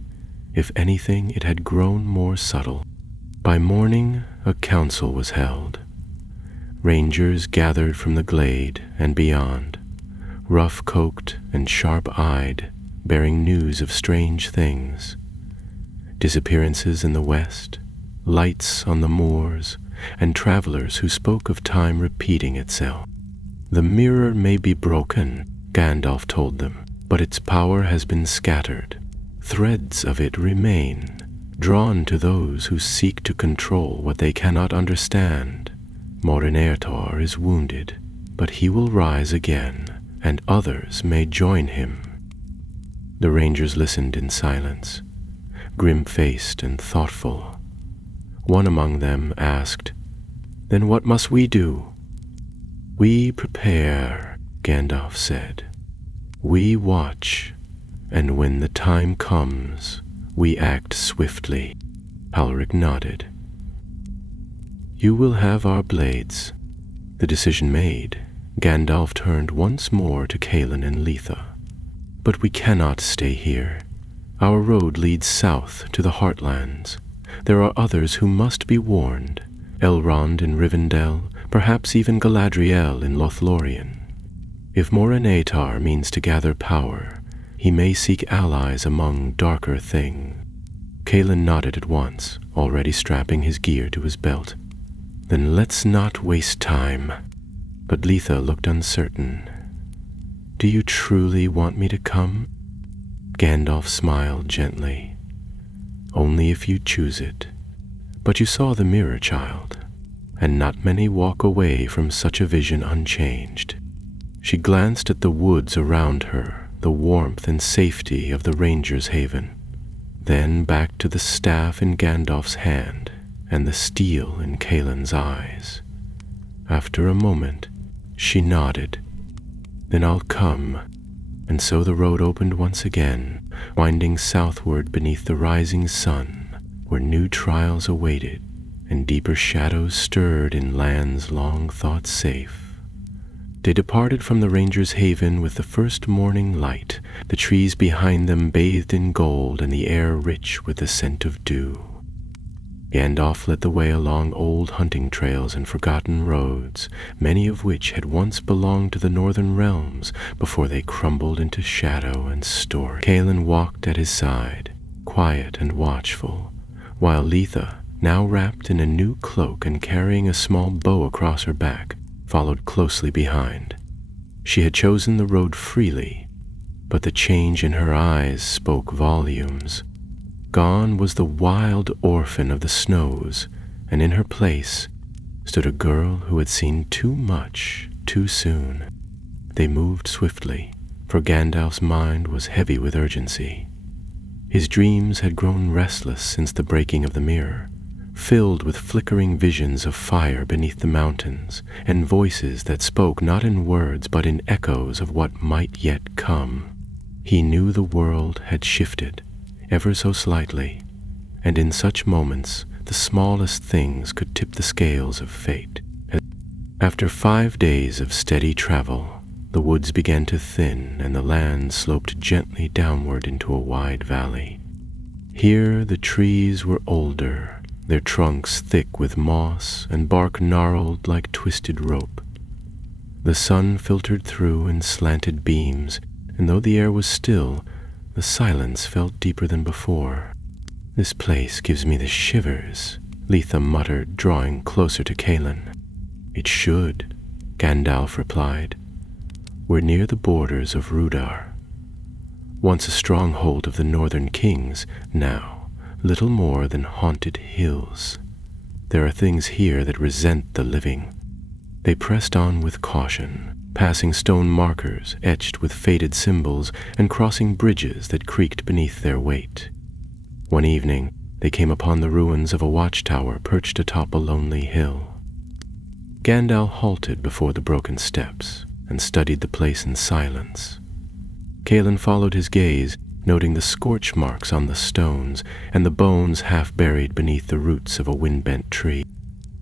If anything, it had grown more subtle. By morning, a council was held. Rangers gathered from the glade and beyond, rough-coked and sharp-eyed, bearing news of strange things. Disappearances in the west, lights on the moors, and travelers who spoke of time repeating itself. "The mirror may be broken," Gandalf told them, "but its power has been scattered. Threads of it remain, drawn to those who seek to control what they cannot understand. Mor-Rinitar is wounded, but he will rise again, and others may join him." The rangers listened in silence, grim-faced and thoughtful. One among them asked, "Then what must we do?" "We prepare," Gandalf said. "We watch, and when the time comes, we act swiftly." Halric nodded. "You will have our blades." The decision made, Gandalf turned once more to Callan and Litha. "But we cannot stay here. Our road leads south to the Heartlands. There are others who must be warned. Elrond in Rivendell, perhaps even Galadriel in Lothlorien. If Mor-Rinitar means to gather power, he may seek allies among darker things." Callan nodded at once, already strapping his gear to his belt. "Then let's not waste time." But Litha looked uncertain. "Do you truly want me to come?" Gandalf smiled gently. "Only if you choose it. But you saw the mirror, child, and not many walk away from such a vision unchanged." She glanced at the woods around her, the warmth and safety of the ranger's haven, then back to the staff in Gandalf's hand and the steel in Callan's eyes. After a moment, she nodded. "Then I'll come." And so the road opened once again, winding southward beneath the rising sun, where new trials awaited and deeper shadows stirred in lands long thought safe. They departed from the ranger's haven with the first morning light, the trees behind them bathed in gold and the air rich with the scent of dew. Gandalf led the way along old hunting trails and forgotten roads, many of which had once belonged to the northern realms before they crumbled into shadow and story. Callan walked at his side, quiet and watchful, while Litha, now wrapped in a new cloak and carrying a small bow across her back, followed closely behind. She had chosen the road freely, but the change in her eyes spoke volumes. Gone was the wild orphan of the snows, and in her place stood a girl who had seen too much too soon. They moved swiftly, for Gandalf's mind was heavy with urgency. His dreams had grown restless since the breaking of the mirror, filled with flickering visions of fire beneath the mountains, and voices that spoke not in words but in echoes of what might yet come. He knew the world had shifted, ever so slightly, and in such moments the smallest things could tip the scales of fate. After 5 days of steady travel, the woods began to thin and the land sloped gently downward into a wide valley. Here the trees were older, their trunks thick with moss and bark gnarled like twisted rope. The sun filtered through in slanted beams, and though the air was still, the silence felt deeper than before. "This place gives me the shivers," Letha muttered, drawing closer to Calin. "It should," Gandalf replied. "We're near the borders of Rudar. Once a stronghold of the northern kings, now little more than haunted hills. There are things here that resent the living." They pressed on with caution, passing stone markers etched with faded symbols and crossing bridges that creaked beneath their weight. One evening, they came upon the ruins of a watchtower perched atop a lonely hill. Gandalf halted before the broken steps and studied the place in silence. Calin followed his gaze, noting the scorch marks on the stones and the bones half buried beneath the roots of a wind-bent tree.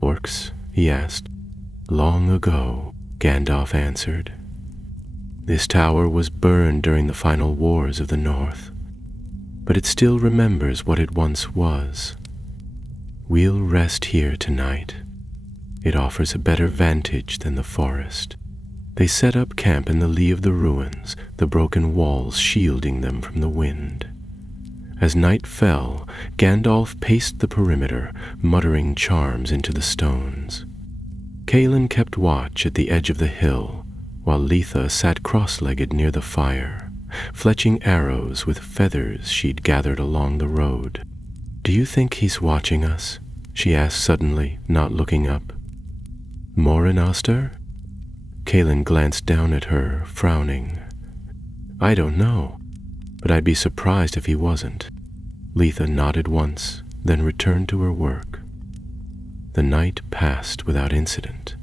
"Orcs?" he asked. "Long ago," Gandalf answered. "This tower was burned during the final wars of the North, but it still remembers what it once was. We'll rest here tonight. It offers a better vantage than the forest." They set up camp in the lee of the ruins, the broken walls shielding them from the wind. As night fell, Gandalf paced the perimeter, muttering charms into the stones. Calin kept watch at the edge of the hill, while Letha sat cross-legged near the fire, fletching arrows with feathers she'd gathered along the road. "Do you think he's watching us?" she asked suddenly, not looking up. "Morin Oster?" Calin glanced down at her, frowning. "I don't know, but I'd be surprised if he wasn't." Letha nodded once, then returned to her work. The night passed without incident,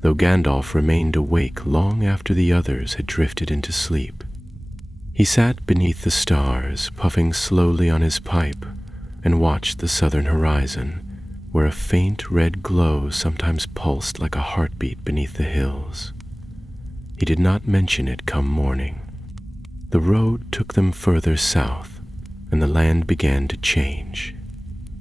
though Gandalf remained awake long after the others had drifted into sleep. He sat beneath the stars, puffing slowly on his pipe, and watched the southern horizon, where a faint red glow sometimes pulsed like a heartbeat beneath the hills. He did not mention it come morning. The road took them further south, and the land began to change.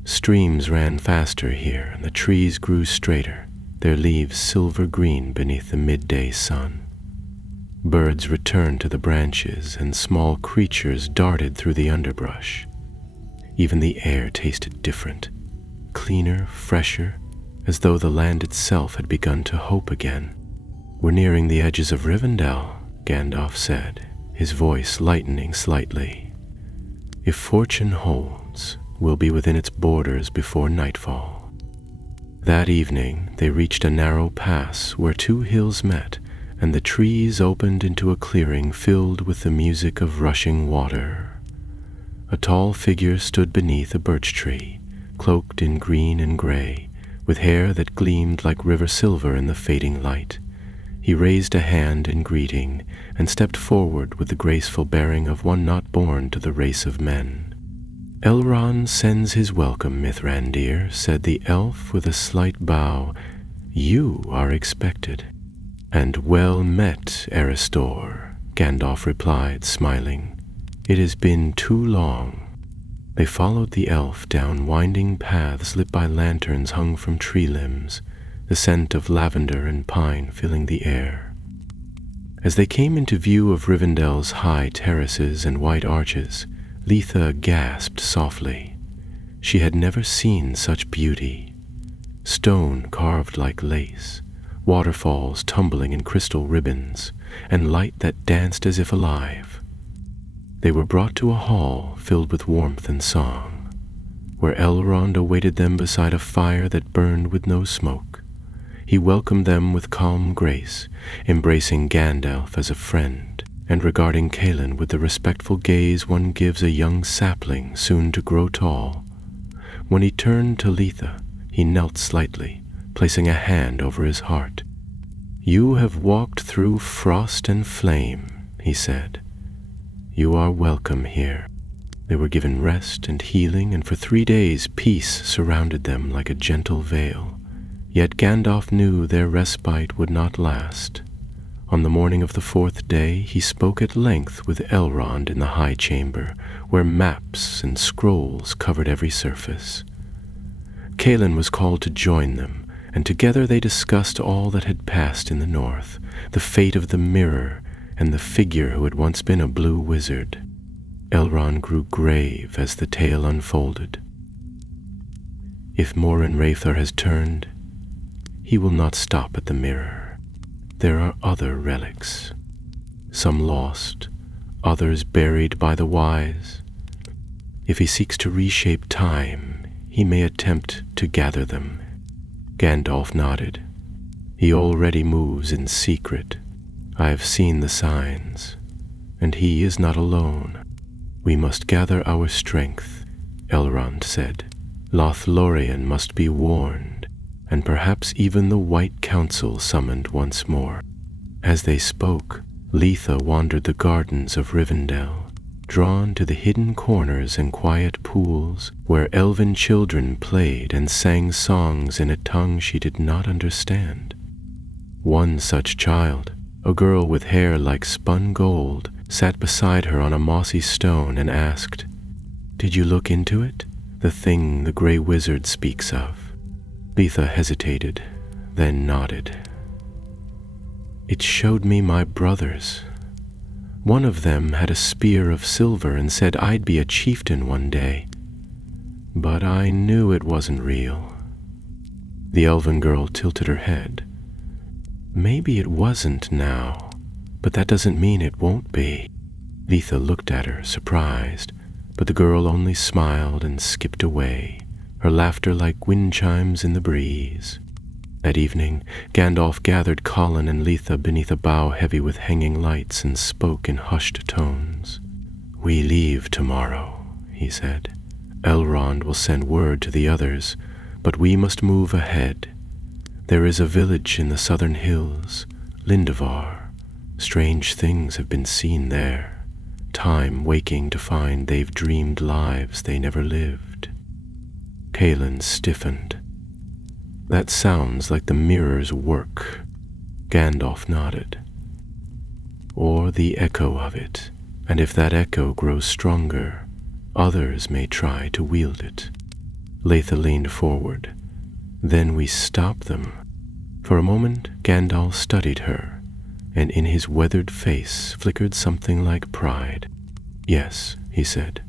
Streams ran faster here, and the trees grew straighter, their leaves silver-green beneath the midday sun. Birds returned to the branches, and small creatures darted through the underbrush. Even the air tasted different, cleaner, fresher, as though the land itself had begun to hope again. "We're nearing the edges of Rivendell," Gandalf said, his voice lightening slightly. "If fortune holds, we'll be within its borders before nightfall." That evening, they reached a narrow pass where two hills met, and the trees opened into a clearing filled with the music of rushing water. A tall figure stood beneath a birch tree, cloaked in green and gray, with hair that gleamed like river silver in the fading light. He raised a hand in greeting and stepped forward with the graceful bearing of one not born to the race of men. "Elrond sends his welcome, Mithrandir," said the elf with a slight bow. "You are expected." "And well met, Erestor," Gandalf replied, smiling. "It has been too long." They followed the elf down winding paths lit by lanterns hung from tree limbs, the scent of lavender and pine filling the air. As they came into view of Rivendell's high terraces and white arches, Letha gasped softly. She had never seen such beauty. Stone carved like lace, waterfalls tumbling in crystal ribbons, and light that danced as if alive. They were brought to a hall filled with warmth and song, where Elrond awaited them beside a fire that burned with no smoke. He welcomed them with calm grace, embracing Gandalf as a friend, and regarding Calin with the respectful gaze one gives a young sapling soon to grow tall. When he turned to Letha, he knelt slightly, placing a hand over his heart. "You have walked through frost and flame," he said. "You are welcome here." They were given rest and healing, and for 3 days peace surrounded them like a gentle veil. Yet Gandalf knew their respite would not last. On the morning of the 4th day, he spoke at length with Elrond in the high chamber, where maps and scrolls covered every surface. Calin was called to join them, and together they discussed all that had passed in the north, the fate of the mirror, and the figure who had once been a blue wizard. Elrond grew grave as the tale unfolded. If Morin-Raithor has turned, he will not stop at the mirror. There are other relics, some lost, others buried by the wise. If he seeks to reshape time, he may attempt to gather them. Gandalf nodded. He already moves in secret. I have seen the signs, and he is not alone. We must gather our strength, Elrond said. Lothlorien must be warned, and perhaps even the White Council summoned once more. As they spoke, Letha wandered the gardens of Rivendell, drawn to the hidden corners and quiet pools where elven children played and sang songs in a tongue she did not understand. One such child, a girl with hair like spun gold, sat beside her on a mossy stone and asked, "Did you look into it? The thing the Grey Wizard speaks of?" Letha hesitated, then nodded. "It showed me my brothers. One of them had a spear of silver and said I'd be a chieftain one day. But I knew it wasn't real." The elven girl tilted her head. "Maybe it wasn't now, but that doesn't mean it won't be." Letha looked at her, surprised, but the girl only smiled and skipped away, her laughter like wind chimes in the breeze. That evening, Gandalf gathered Colin and Letha beneath a bough heavy with hanging lights and spoke in hushed tones. "We leave tomorrow," he said. "Elrond will send word to the others, but we must move ahead. There is a village in the southern hills, Lindavar. Strange things have been seen there. Time waking to find they've dreamed lives they never lived." Kaelin stiffened. "That sounds like the mirror's work." Gandalf nodded. "Or the echo of it, and if that echo grows stronger, others may try to wield it." Letha leaned forward. "Then we stop them." For a moment, Gandalf studied her, and in his weathered face flickered something like pride. "Yes," he said,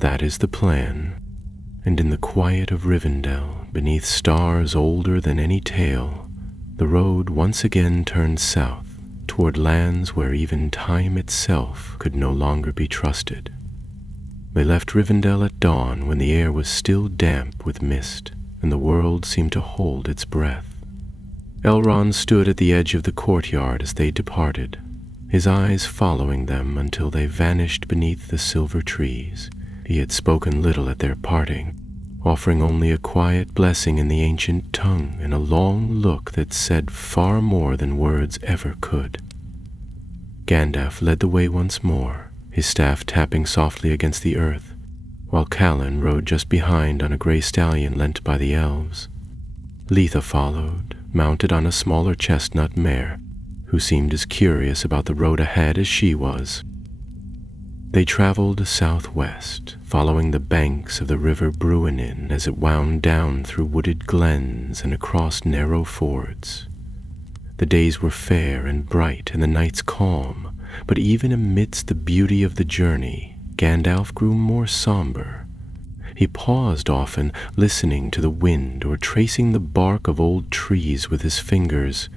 "that is the plan." And in the quiet of Rivendell, beneath stars older than any tale, the road once again turned south, toward lands where even time itself could no longer be trusted. They left Rivendell at dawn when the air was still damp with mist, and the world seemed to hold its breath. Elrond stood at the edge of the courtyard as they departed, his eyes following them until they vanished beneath the silver trees. He had spoken little at their parting, offering only a quiet blessing in the ancient tongue and a long look that said far more than words ever could. Gandalf led the way once more, his staff tapping softly against the earth, while Callan rode just behind on a gray stallion lent by the elves. Letha followed, mounted on a smaller chestnut mare, who seemed as curious about the road ahead as she was. They traveled southwest, following the banks of the river Bruinen as it wound down through wooded glens and across narrow fords. The days were fair and bright and the nights calm, but even amidst the beauty of the journey, Gandalf grew more somber. He paused often, listening to the wind or tracing the bark of old trees with his fingers.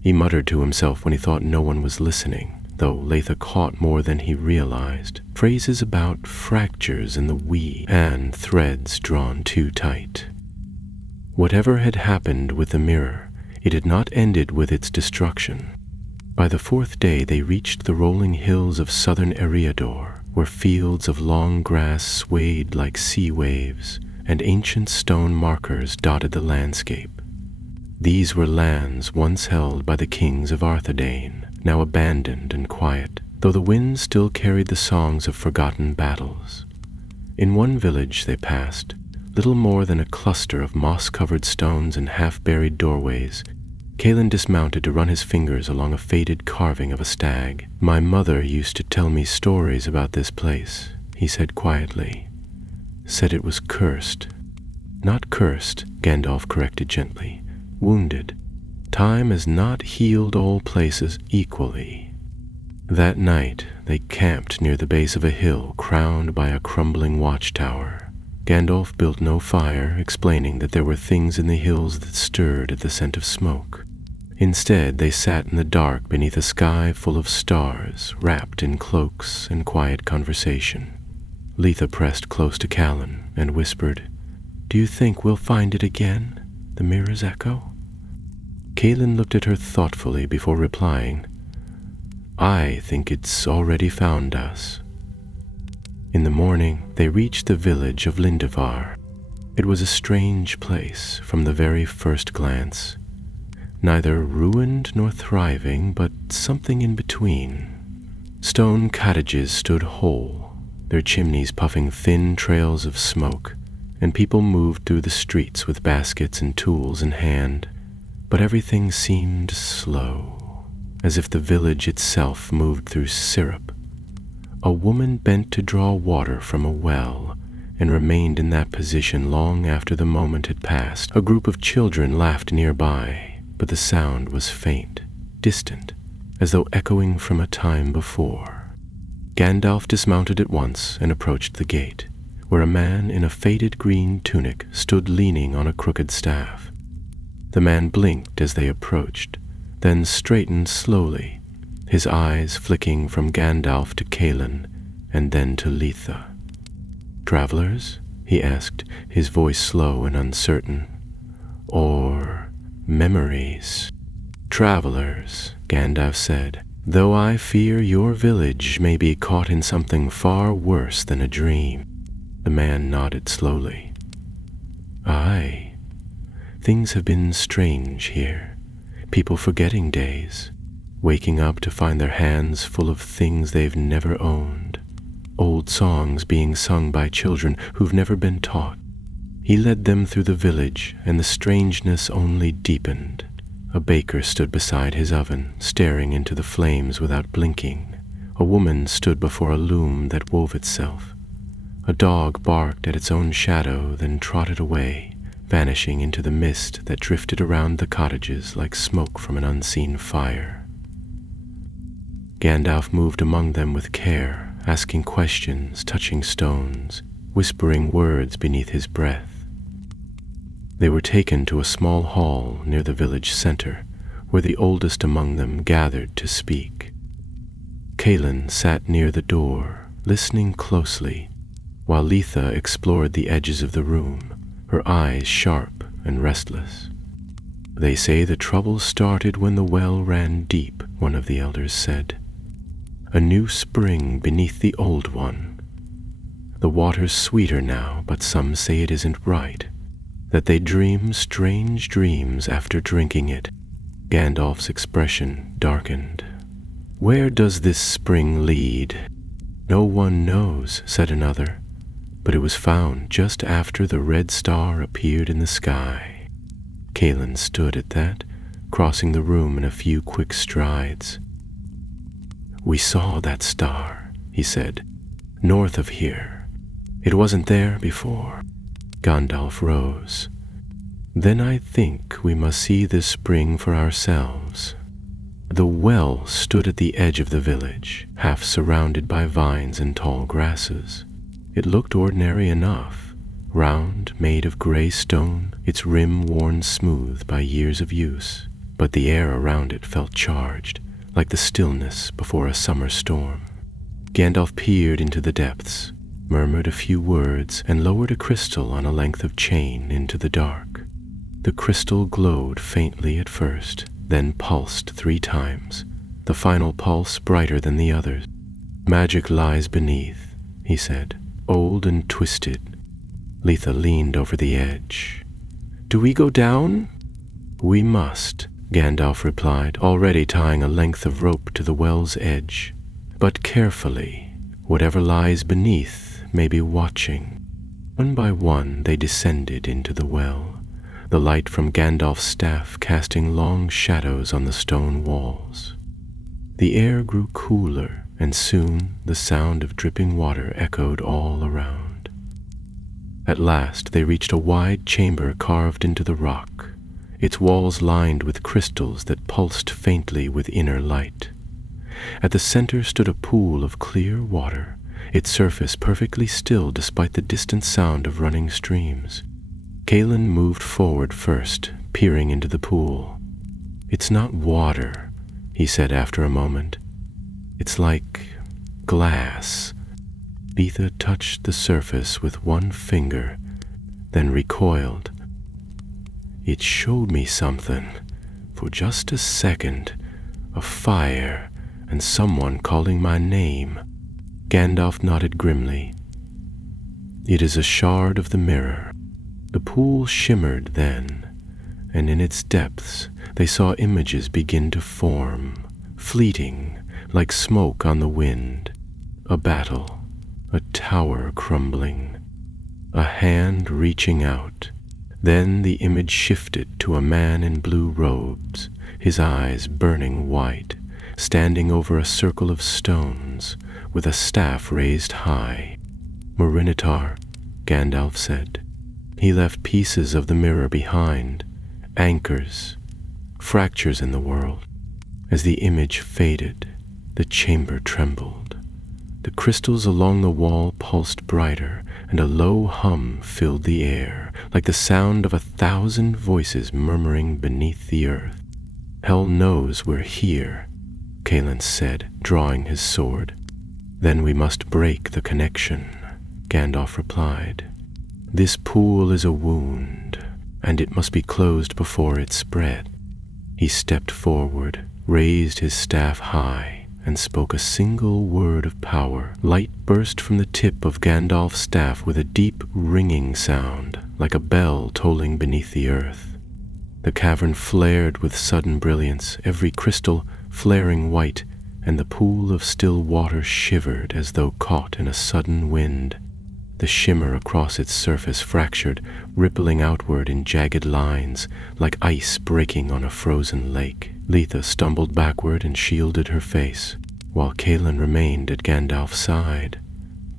He muttered to himself when he thought no one was listening, though Letha caught more than he realized, phrases about fractures in the weave and threads drawn too tight. Whatever had happened with the mirror, it had not ended with its destruction. By the fourth day they reached the rolling hills of southern Eriador, where fields of long grass swayed like sea waves, and ancient stone markers dotted the landscape. These were lands once held by the kings of Arthedain, now abandoned and quiet, though the wind still carried the songs of forgotten battles. In one village they passed, little more than a cluster of moss-covered stones and half-buried doorways. Kaelin dismounted to run his fingers along a faded carving of a stag. "My mother used to tell me stories about this place," he said quietly. "Said it was cursed." "Not cursed," Gandalf corrected gently, wounded. Time has not healed all places equally. That night, they camped near the base of a hill crowned by a crumbling watchtower. Gandalf built no fire, explaining that there were things in the hills that stirred at the scent of smoke. Instead, they sat in the dark beneath a sky full of stars, wrapped in cloaks and quiet conversation. Letha pressed close to Callan and whispered, "Do you think we'll find it again, the mirror's echo?" Callan looked at her thoughtfully before replying, "I think it's already found us." In the morning, they reached the village of Lindavar. It was a strange place from the very first glance. Neither ruined nor thriving, but something in between. Stone cottages stood whole, their chimneys puffing thin trails of smoke, and people moved through the streets with baskets and tools in hand. But everything seemed slow, as if the village itself moved through syrup. A woman bent to draw water from a well and remained in that position long after the moment had passed. A group of children laughed nearby, but the sound was faint, distant, as though echoing from a time before. Gandalf dismounted at once and approached the gate, where a man in a faded green tunic stood leaning on a crooked staff. The man blinked as they approached, then straightened slowly, his eyes flicking from Gandalf to Callan and then to Letha. "Travelers?" he asked, his voice slow and uncertain. "Or memories?" "Travelers," Gandalf said, "though I fear your village may be caught in something far worse than a dream." The man nodded slowly. "Aye. Things have been strange here. People forgetting days, waking up to find their hands full of things they've never owned. Old songs being sung by children who've never been taught." He led them through the village, and the strangeness only deepened. A baker stood beside his oven, staring into the flames without blinking. A woman stood before a loom that wove itself. A dog barked at its own shadow, then trotted away, vanishing into the mist that drifted around the cottages like smoke from an unseen fire. Gandalf moved among them with care, asking questions, touching stones, whispering words beneath his breath. They were taken to a small hall near the village center, where the oldest among them gathered to speak. Callan sat near the door, listening closely, while Letha explored the edges of the room, her eyes sharp and restless. "They say the trouble started when the well ran deep," one of the elders said. "A new spring beneath the old one. The water's sweeter now, but some say it isn't right, that they dream strange dreams after drinking it." Gandalf's expression darkened. "Where does this spring lead?" "No one knows," said another, "but it was found just after the red star appeared in the sky." Callan stood at that, crossing the room in a few quick strides. "We saw that star," he said, "north of here. It wasn't there before." Gandalf rose. "Then I think we must see this spring for ourselves." The well stood at the edge of the village, half surrounded by vines and tall grasses. It looked ordinary enough, round, made of gray stone, its rim worn smooth by years of use, but the air around it felt charged, like the stillness before a summer storm. Gandalf peered into the depths, murmured a few words, and lowered a crystal on a length of chain into the dark. The crystal glowed faintly at first, then pulsed 3 times, the final pulse brighter than the others. "Magic lies beneath," he said, "old and twisted." Letha leaned over the edge. "Do we go down?" "We must," Gandalf replied, already tying a length of rope to the well's edge. "But carefully. Whatever lies beneath may be watching." One by one they descended into the well, the light from Gandalf's staff casting long shadows on the stone walls. The air grew cooler, and soon the sound of dripping water echoed all around. At last they reached a wide chamber carved into the rock. its walls lined with crystals that pulsed faintly with inner light. At the center stood a pool of clear water, its surface perfectly still despite the distant sound of running streams. Kalen moved forward first, peering into the pool. "It's not water," he said after a moment. "It's like glass." Letha touched the surface with one finger, then recoiled. "It showed me something. For just a second, a fire and someone calling my name." Gandalf nodded grimly. "It is a shard of the mirror." The pool shimmered then, and in its depths they saw images begin to form, fleeting, like smoke on the wind. A battle, a tower crumbling, a hand reaching out. Then the image shifted to a man in blue robes, his eyes burning white, standing over a circle of stones, with a staff raised high. "Minotaur," Gandalf said. "He left pieces of the mirror behind, anchors, fractures in the world." As the image faded, the chamber trembled. The crystals along the wall pulsed brighter, and a low hum filled the air, like the sound of 1,000 voices murmuring beneath the earth. "Hell knows we're here," Kalen said, drawing his sword. "Then we must break the connection," Gandalf replied. "This pool is a wound, and it must be closed before it spread." He stepped forward, raised his staff high, and spoke a single word of power. Light burst from the tip of Gandalf's staff with a deep, ringing sound, like a bell tolling beneath the earth. The cavern flared with sudden brilliance, every crystal flaring white, and the pool of still water shivered as though caught in a sudden wind. The shimmer across its surface fractured, rippling outward in jagged lines, like ice breaking on a frozen lake. Letha stumbled backward and shielded her face, while Kalen remained at Gandalf's side,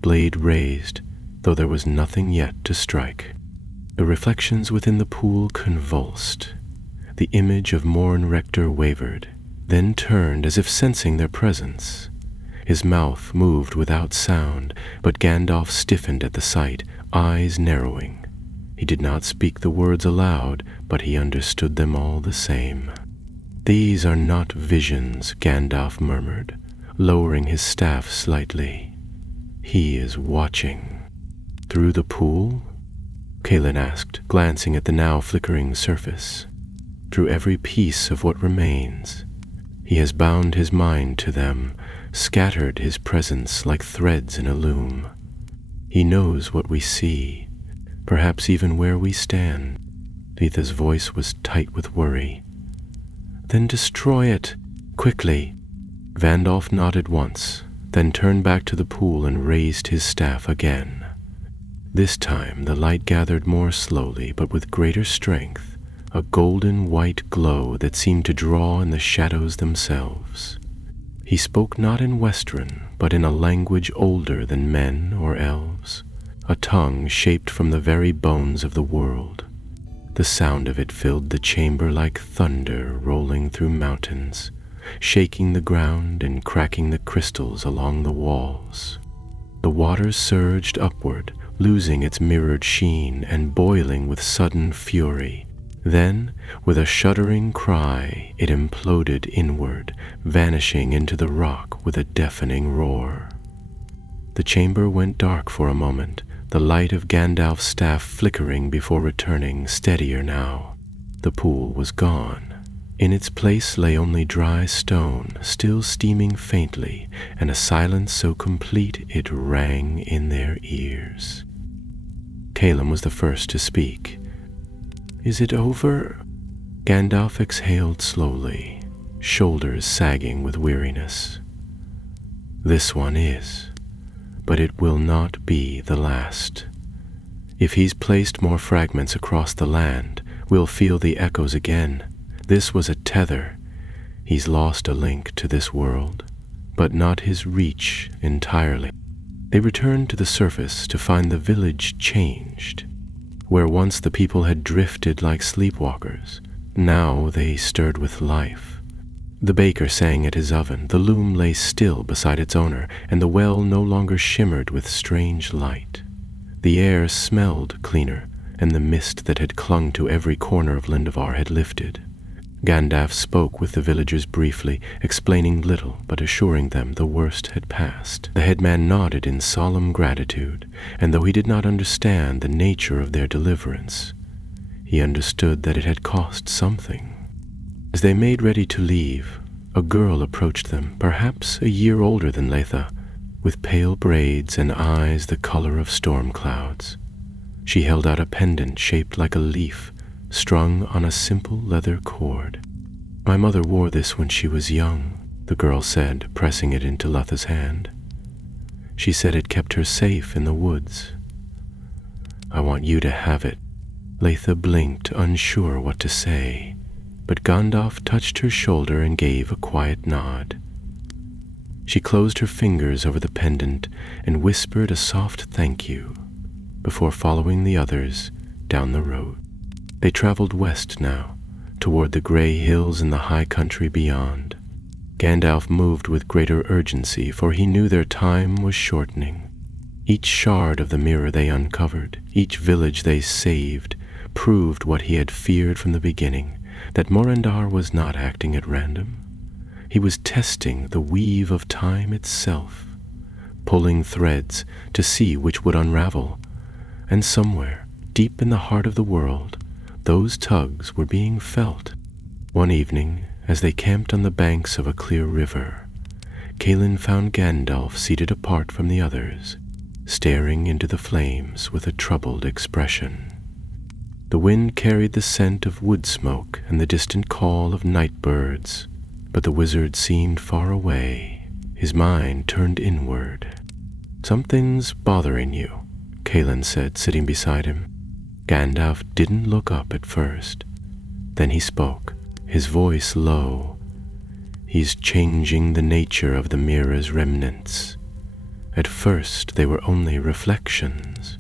blade raised, though there was nothing yet to strike. The reflections within the pool convulsed. The image of Morn Rector wavered, then turned as if sensing their presence. His mouth moved without sound, but Gandalf stiffened at the sight, eyes narrowing. He did not speak the words aloud, but he understood them all the same. "These are not visions," Gandalf murmured, lowering his staff slightly. "He is watching." "Through the pool?" Kalen asked, glancing at the now flickering surface. "Through every piece of what remains. He has bound his mind to them, scattered his presence like threads in a loom. He knows what we see, perhaps even where we stand." Letha's voice was tight with worry. "Then destroy it, quickly." Gandalf nodded once, then turned back to the pool and raised his staff again. This time the light gathered more slowly, but with greater strength, a golden white glow that seemed to draw in the shadows themselves. He spoke not in Westron, but in a language older than men or elves, a tongue shaped from the very bones of the world. The sound of it filled the chamber like thunder rolling through mountains, shaking the ground and cracking the crystals along the walls. The water surged upward, losing its mirrored sheen and boiling with sudden fury. Then, with a shuddering cry, it imploded inward, vanishing into the rock with a deafening roar. The chamber went dark for a moment, the light of Gandalf's staff flickering before returning, steadier now. The pool was gone. In its place lay only dry stone, still steaming faintly, and a silence so complete it rang in their ears. Kalen was the first to speak. "Is it over?" Gandalf exhaled slowly, shoulders sagging with weariness. "This one is, but it will not be the last. If he's placed more fragments across the land, we'll feel the echoes again. This was a tether. He's lost a link to this world, but not his reach entirely." They returned to the surface to find the village changed. Where once the people had drifted like sleepwalkers, Now they stirred with life. The baker sang at his oven, the loom lay still beside its owner, and the well no longer shimmered with strange light. The air smelled cleaner, and the mist that had clung to every corner of Lindavar had lifted. Gandalf spoke with the villagers briefly, explaining little but assuring them the worst had passed. The headman nodded in solemn gratitude, and though he did not understand the nature of their deliverance, he understood that it had cost something. As they made ready to leave, a girl approached them, perhaps a year older than Letha, with pale braids and eyes the color of storm clouds. She held out a pendant shaped like a leaf, strung on a simple leather cord. "My mother wore this when she was young," the girl said, pressing it into Letha's hand. "She said it kept her safe in the woods." "I want you to have it." Letha blinked, unsure what to say, but Gandalf touched her shoulder and gave a quiet nod. She closed her fingers over the pendant and whispered a soft thank you before following the others down the road. They traveled west now, toward the gray hills and the high country beyond. Gandalf moved with greater urgency, for he knew their time was shortening. Each shard of the mirror they uncovered, each village they saved, proved what he had feared from the beginning, that Morandar was not acting at random. He was testing the weave of time itself, pulling threads to see which would unravel, and somewhere, deep in the heart of the world, those tugs were being felt. One evening, as they camped on the banks of a clear river, Calin found Gandalf seated apart from the others, staring into the flames with a troubled expression. The wind carried the scent of wood smoke and the distant call of night birds, but the wizard seemed far away, his mind turned inward. "Something's bothering you," Calin said, sitting beside him. Gandalf didn't look up at first. Then he spoke, his voice low. "He's changing the nature of the mirror's remnants. At first they were only reflections,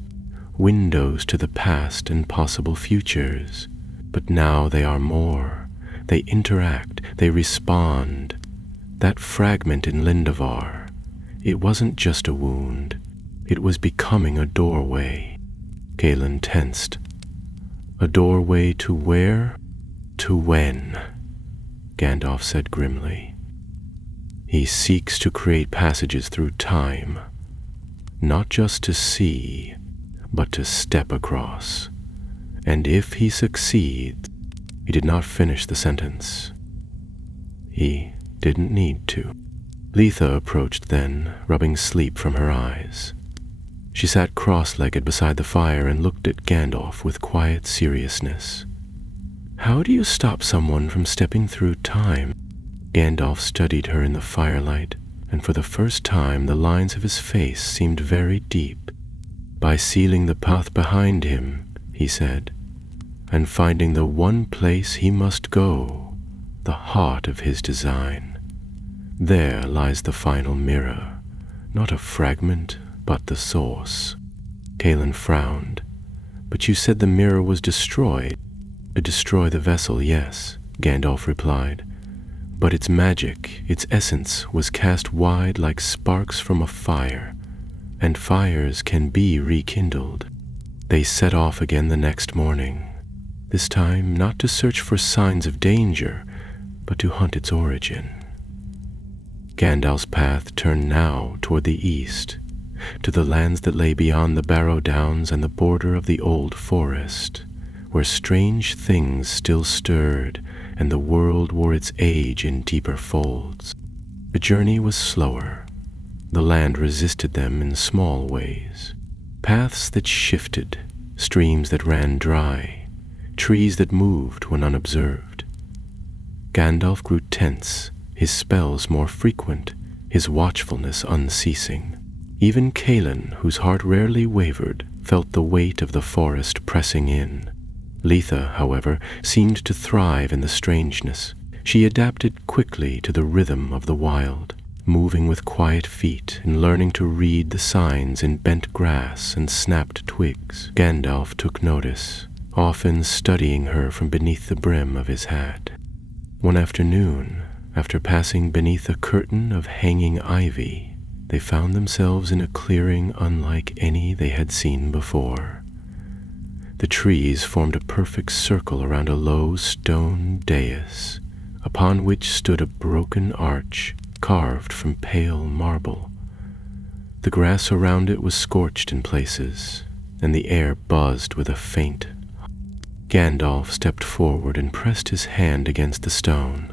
windows to the past and possible futures, but now they are more. They interact, they respond. That fragment in Lindavar, it wasn't just a wound, it was becoming a doorway." Calin tensed. "A doorway to where? To when?" Gandalf said grimly. "He seeks to create passages through time, not just to see, but to step across. And if he succeeds..." He did not finish the sentence. He didn't need to. Letha approached then, rubbing sleep from her eyes. She sat cross-legged beside the fire and looked at Gandalf with quiet seriousness. "How do you stop someone from stepping through time?" Gandalf studied her in the firelight, and for the first time the lines of his face seemed very deep. "By sealing the path behind him," he said, "and finding the one place he must go, the heart of his design. There lies the final mirror, not a fragment, but the source." Calin frowned. "But you said the mirror was destroyed." "To destroy the vessel, yes," Gandalf replied. "But its magic, its essence, was cast wide like sparks from a fire, and fires can be rekindled." They set off again the next morning, this time not to search for signs of danger, but to hunt its origin. Gandalf's path turned now toward the east, to the lands that lay beyond the Barrow Downs and the border of the old forest, where strange things still stirred and the world wore its age in deeper folds. The journey was slower. The land resisted them in small ways. Paths that shifted, streams that ran dry, trees that moved when unobserved. Gandalf grew tense, his spells more frequent, his watchfulness unceasing. Even Calin, whose heart rarely wavered, felt the weight of the forest pressing in. Letha, however, seemed to thrive in the strangeness. She adapted quickly to the rhythm of the wild, moving with quiet feet and learning to read the signs in bent grass and snapped twigs. Gandalf took notice. often studying her from beneath the brim of his hat. One afternoon, after passing beneath a curtain of hanging ivy, they found themselves in a clearing unlike any they had seen before. The trees formed a perfect circle around a low stone dais, upon which stood a broken arch carved from pale marble. The grass around it was scorched in places, and the air buzzed with a faint. Gandalf stepped forward and pressed his hand against the stone.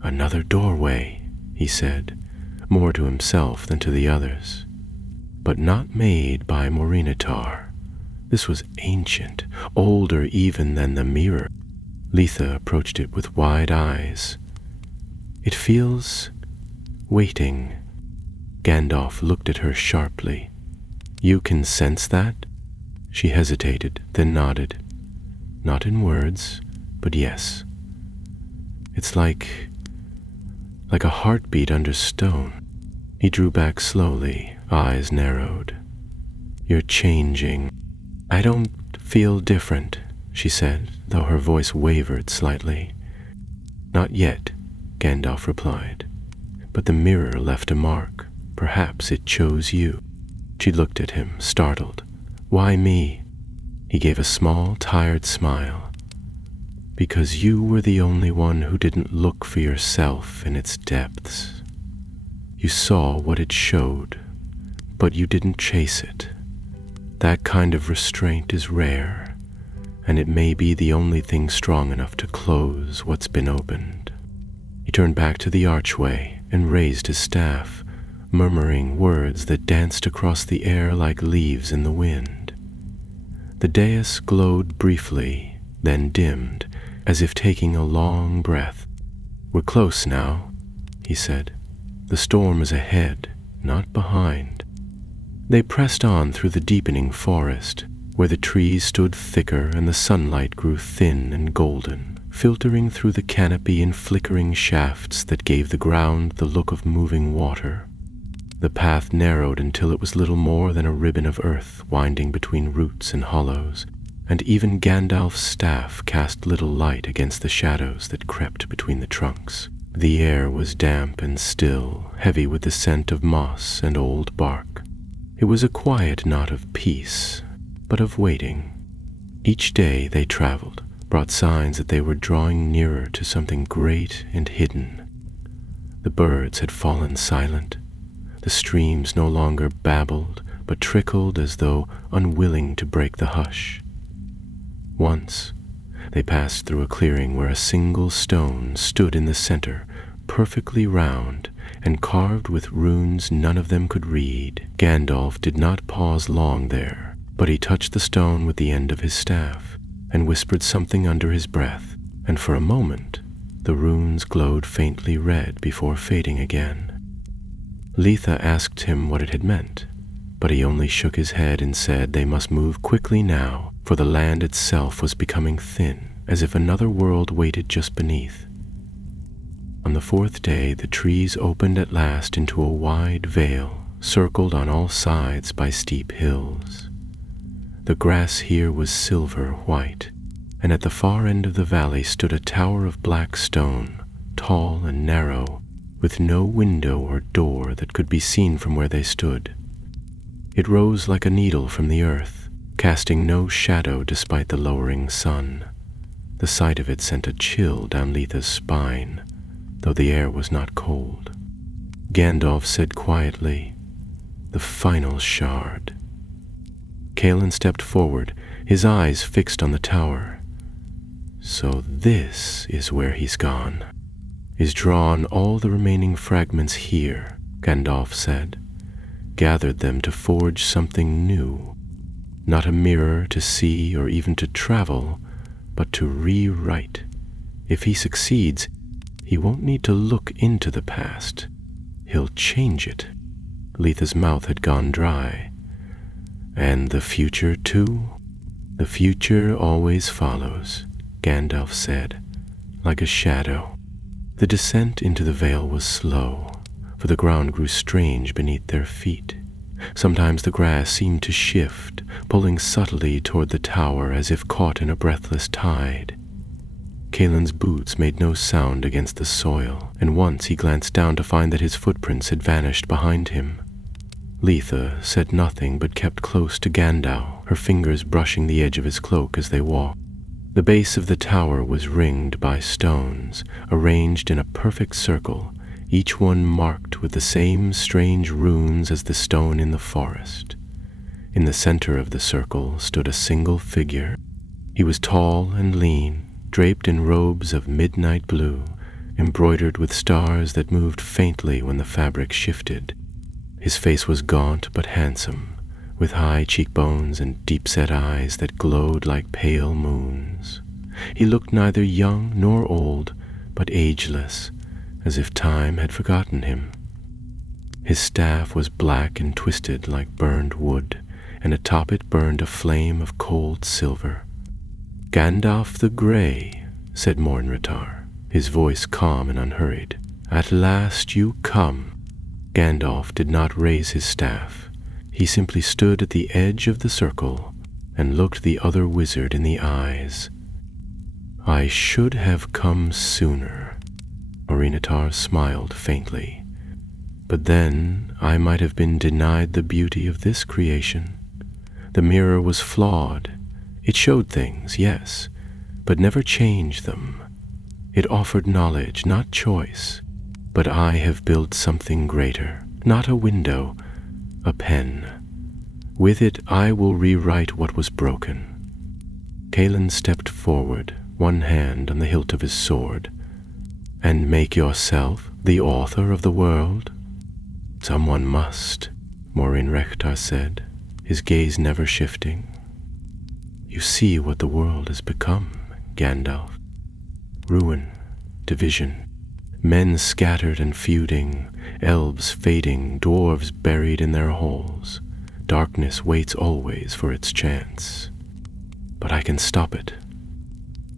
"Another doorway," he said, more to himself than to the others, "but not made by Morinitar. This was ancient, older even than the mirror." Litha approached it with wide eyes. "It feels waiting." Gandalf looked at her sharply. "You can sense that?" She hesitated, then nodded. "Not in words, but yes. It's like a heartbeat under stone." He drew back slowly, eyes narrowed. "You're changing." "I don't feel different," she said, though her voice wavered slightly. "Not yet," Gandalf replied. "But the mirror left a mark. Perhaps it chose you." She looked at him, startled. "Why me?" He gave a small, tired smile. "Because you were the only one who didn't look for yourself in its depths. You saw what it showed, but you didn't chase it. That kind of restraint is rare, and it may be the only thing strong enough to close what's been opened." He turned back to the archway and raised his staff, murmuring words that danced across the air like leaves in the wind. The dais glowed briefly, then dimmed, as if taking a long breath. "We're close now," he said. "The storm is ahead, not behind." They pressed on through the deepening forest, where the trees stood thicker and the sunlight grew thin and golden, filtering through the canopy in flickering shafts that gave the ground the look of moving water. The path narrowed until it was little more than a ribbon of earth winding between roots and hollows, and even Gandalf's staff cast little light against the shadows that crept between the trunks. The air was damp and still, heavy with the scent of moss and old bark. It was a quiet not of peace, but of waiting. Each day they traveled, brought signs that they were drawing nearer to something great and hidden. The birds had fallen silent. The streams no longer babbled, but trickled as though unwilling to break the hush. Once, they passed through a clearing where a single stone stood in the center, perfectly round, and carved with runes none of them could read. Gandalf did not pause long there, but he touched the stone with the end of his staff, and whispered something under his breath, and for a moment the runes glowed faintly red before fading again. Litha asked him what it had meant, but he only shook his head and said they must move quickly now, for the land itself was becoming thin, as if another world waited just beneath. On the fourth day, the trees opened at last into a wide vale, circled on all sides by steep hills. The grass here was silver white, and at the far end of the valley stood a tower of black stone, tall and narrow, with no window or door that could be seen from where they stood. It rose like a needle from the earth, casting no shadow despite the lowering sun. The sight of it sent a chill down Litha's spine, though the air was not cold. Gandalf said quietly, "The final shard." Calen stepped forward, his eyes fixed on the tower. "So this is where he's gone. Is drawn all the remaining fragments here," Gandalf said. "Gathered them to forge something new. Not a mirror to see or even to travel, but to rewrite. If he succeeds, he won't need to look into the past. He'll change it." Litha's mouth had gone dry. "And the future too?" "The future always follows," Gandalf said, "like a shadow." The descent into the vale was slow, for the ground grew strange beneath their feet, Sometimes the grass seemed to shift, pulling subtly toward the tower as if caught in a breathless tide. Caelan's boots made no sound against the soil, and once he glanced down to find that his footprints had vanished behind him. Litha said nothing but kept close to Gandalf, her fingers brushing the edge of his cloak as they walked. The base of the tower was ringed by stones, arranged in a perfect circle, each one marked with the same strange runes as the stone in the forest. In the center of the circle stood a single figure. He was tall and lean, draped in robes of midnight blue, embroidered with stars that moved faintly when the fabric shifted. His face was gaunt but handsome, with high cheekbones and deep-set eyes that glowed like pale moons. He looked neither young nor old, but ageless, as if time had forgotten him. His staff was black and twisted like burned wood, and atop it burned a flame of cold silver. "Gandalf the Grey," said Mornratar, his voice calm and unhurried. "At last you come." Gandalf did not raise his staff. He simply stood at the edge of the circle and looked the other wizard in the eyes. "I should have come sooner." Mornratar smiled faintly. "But then I might have been denied the beauty of this creation. The mirror was flawed. It showed things, yes, but never changed them. It offered knowledge, not choice. But I have built something greater, not a window, a pen. With it I will rewrite what was broken." Caelan stepped forward, one hand on the hilt of his sword. "And make yourself the author of the world?" "Someone must," Mornratar said, his gaze never shifting. "You see what the world has become, Gandalf. Ruin, division, men scattered and feuding, elves fading, dwarves buried in their halls. Darkness waits always for its chance. But I can stop it.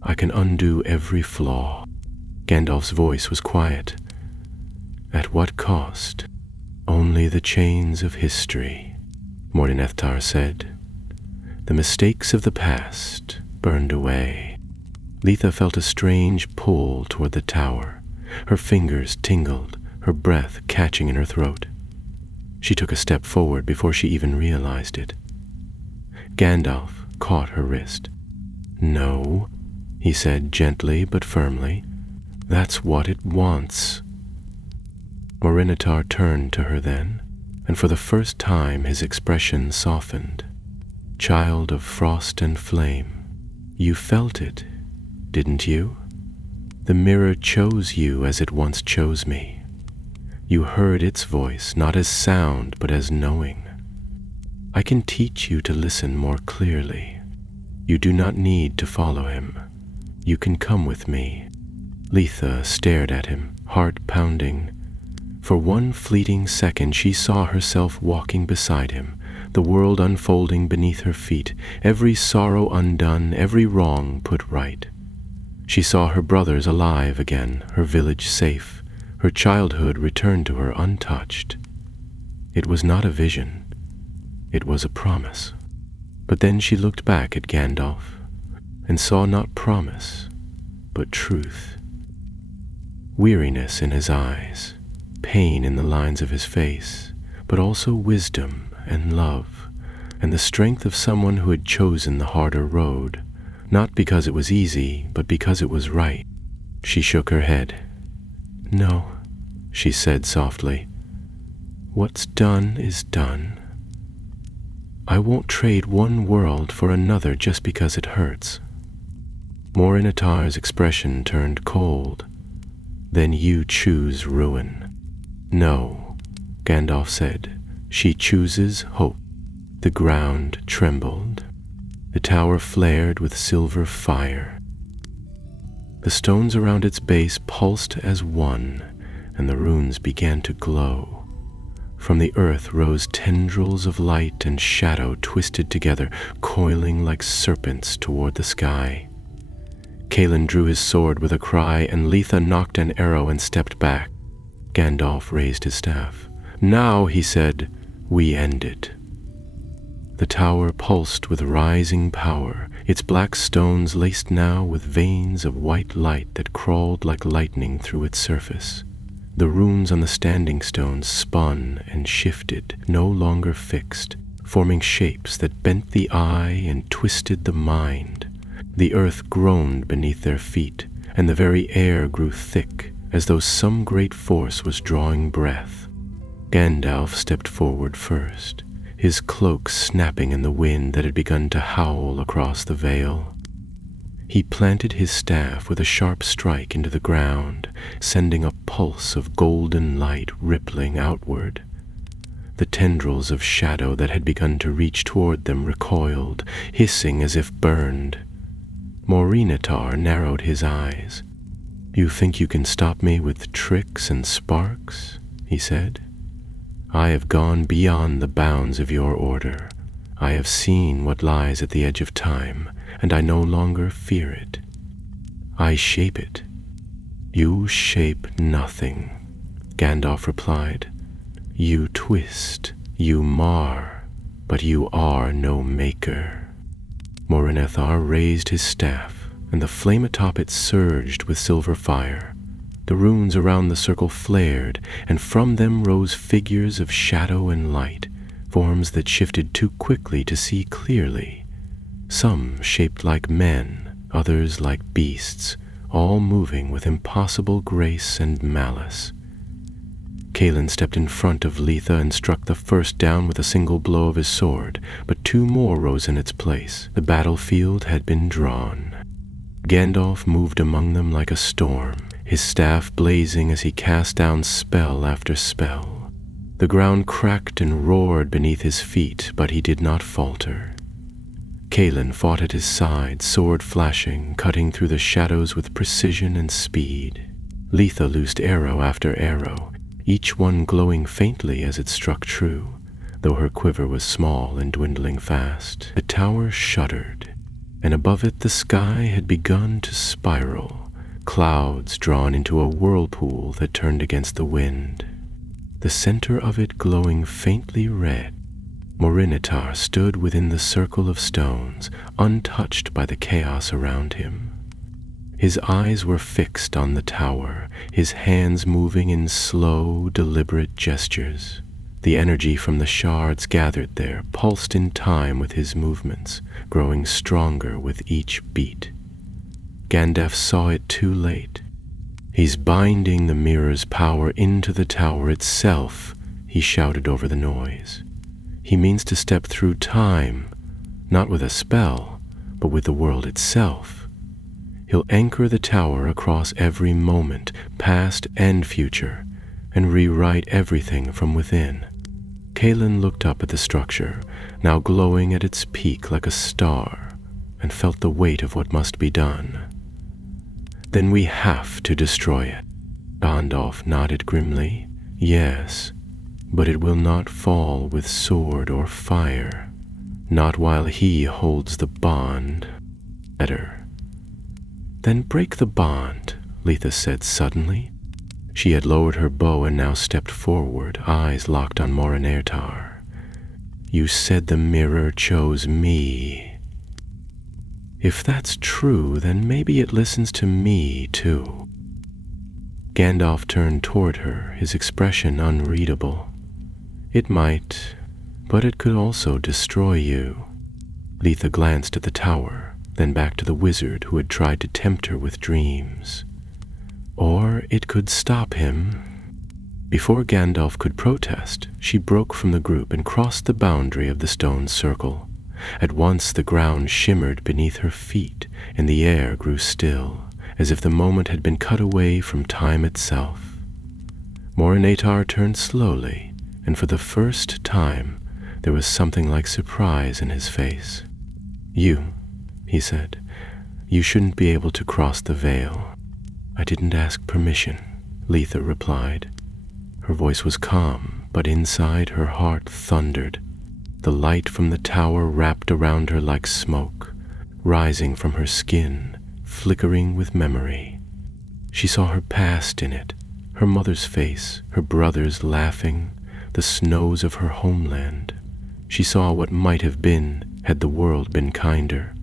I can undo every flaw." Gandalf's voice was quiet. "At what cost? Only the chains of history," Mornratar said. "The mistakes of the past burned away." Litha felt a strange pull toward the tower. Her fingers tingled, her breath catching in her throat. She took a step forward before she even realized it. Gandalf caught her wrist. "No," he said gently but firmly. "That's what it wants." Mornratar turned to her then, and for the first time his expression softened. "Child of frost and flame, you felt it, didn't you? The mirror chose you as it once chose me. You heard its voice, not as sound, but as knowing. I can teach you to listen more clearly. You do not need to follow him. You can come with me." Litha stared at him, heart pounding. For one fleeting second she saw herself walking beside him, the world unfolding beneath her feet, every sorrow undone, every wrong put right. She saw her brothers alive again, her village safe, her childhood returned to her untouched. It was not a vision. It was a promise. But then she looked back at Gandalf and saw not promise, but truth. Weariness in his eyes, pain in the lines of his face, but also wisdom and love, and the strength of someone who had chosen the harder road, not because it was easy, but because it was right. She shook her head. "No," she said softly. "What's done is done. I won't trade one world for another just because it hurts." Mornratar's expression turned cold. "Then you choose ruin." "No," Gandalf said. "She chooses hope." The ground trembled. The tower flared with silver fire. The stones around its base pulsed as one, and the runes began to glow. From the earth rose tendrils of light and shadow twisted together, coiling like serpents toward the sky. Caelan drew his sword with a cry, and Litha knocked an arrow and stepped back. Gandalf raised his staff. "Now," he said, we end it." The tower pulsed with rising power, its black stones laced now with veins of white light that crawled like lightning through its surface. The runes on the standing stones spun and shifted, no longer fixed, forming shapes that bent the eye and twisted the mind. The earth groaned beneath their feet, and the very air grew thick, as though some great force was drawing breath. Gandalf stepped forward first, his cloak snapping in the wind that had begun to howl across the vale. He planted his staff with a sharp strike into the ground, sending a pulse of golden light rippling outward. The tendrils of shadow that had begun to reach toward them recoiled, hissing as if burned. Morinitar narrowed his eyes. "You think you can stop me with tricks and sparks?" he said. "I have gone beyond the bounds of your order. I have seen what lies at the edge of time, and I no longer fear it. I shape it." "You shape nothing," Gandalf replied. "You twist, you mar, but you are no maker." Morinitar raised his staff, and the flame atop it surged with silver fire. The runes around the circle flared, and from them rose figures of shadow and light, forms that shifted too quickly to see clearly. Some shaped like men, others like beasts, all moving with impossible grace and malice. Calen stepped in front of Letha and struck the first down with a single blow of his sword, but two more rose in its place. The battlefield had been drawn. Gandalf moved among them like a storm, his staff blazing as he cast down spell after spell. The ground cracked and roared beneath his feet, but he did not falter. Calen fought at his side, sword flashing, cutting through the shadows with precision and speed. Letha loosed arrow after arrow, each one glowing faintly as it struck true, though her quiver was small and dwindling fast. The tower shuddered, and above it the sky had begun to spiral, clouds drawn into a whirlpool that turned against the wind. The center of it glowing faintly red, Morinitar stood within the circle of stones, untouched by the chaos around him. His eyes were fixed on the tower, his hands moving in slow, deliberate gestures. The energy from the shards gathered there pulsed in time with his movements, growing stronger with each beat. Gandalf saw it too late. "He's binding the mirror's power into the tower itself," he shouted over the noise. "He means to step through time, not with a spell, but with the world itself. He'll anchor the tower across every moment, past and future, and rewrite everything from within." Calen looked up at the structure, now glowing at its peak like a star, and felt the weight of what must be done. "Then we have to destroy it." Gandalf nodded grimly. "Yes, but it will not fall with sword or fire, not while he holds the bond. Better." "Then break the bond," Letha said suddenly. She had lowered her bow and now stepped forward, eyes locked on Morinitar. "You said the mirror chose me. If that's true, then maybe it listens to me, too." Gandalf turned toward her, his expression unreadable. "It might, but it could also destroy you." Letha glanced at the tower, then back to the wizard who had tried to tempt her with dreams. "Or it could stop him." Before Gandalf could protest, she broke from the group and crossed the boundary of the stone circle. At once the ground shimmered beneath her feet, and the air grew still, as if the moment had been cut away from time itself. Morinitar turned slowly, and for the first time there was something like surprise in his face. "You," he said, "you shouldn't be able to cross the veil." "I didn't ask permission," Letha replied. Her voice was calm, but inside her heart thundered. The light from the tower wrapped around her like smoke, rising from her skin, flickering with memory. She saw her past in it, her mother's face, her brothers laughing, the snows of her homeland. She saw what might have been had the world been kinder.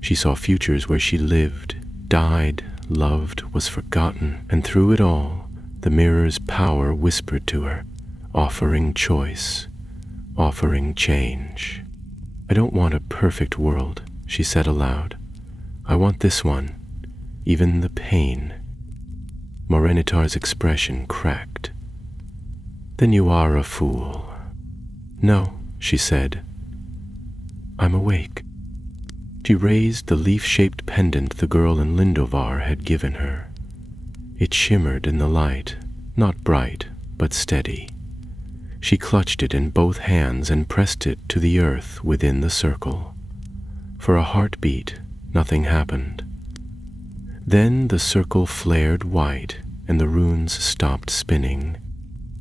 She saw futures where she lived, died, loved, was forgotten, and through it all, the mirror's power whispered to her, offering choice, offering change. "I don't want a perfect world," she said aloud. "I want this one, even the pain." Morenitar's expression cracked. "Then you are a fool." "No," she said. "I'm awake." She raised the leaf-shaped pendant the girl in Lindovar had given her. It shimmered in the light, not bright, but steady. She clutched it in both hands and pressed it to the earth within the circle. For a heartbeat, nothing happened. Then the circle flared white, and the runes stopped spinning.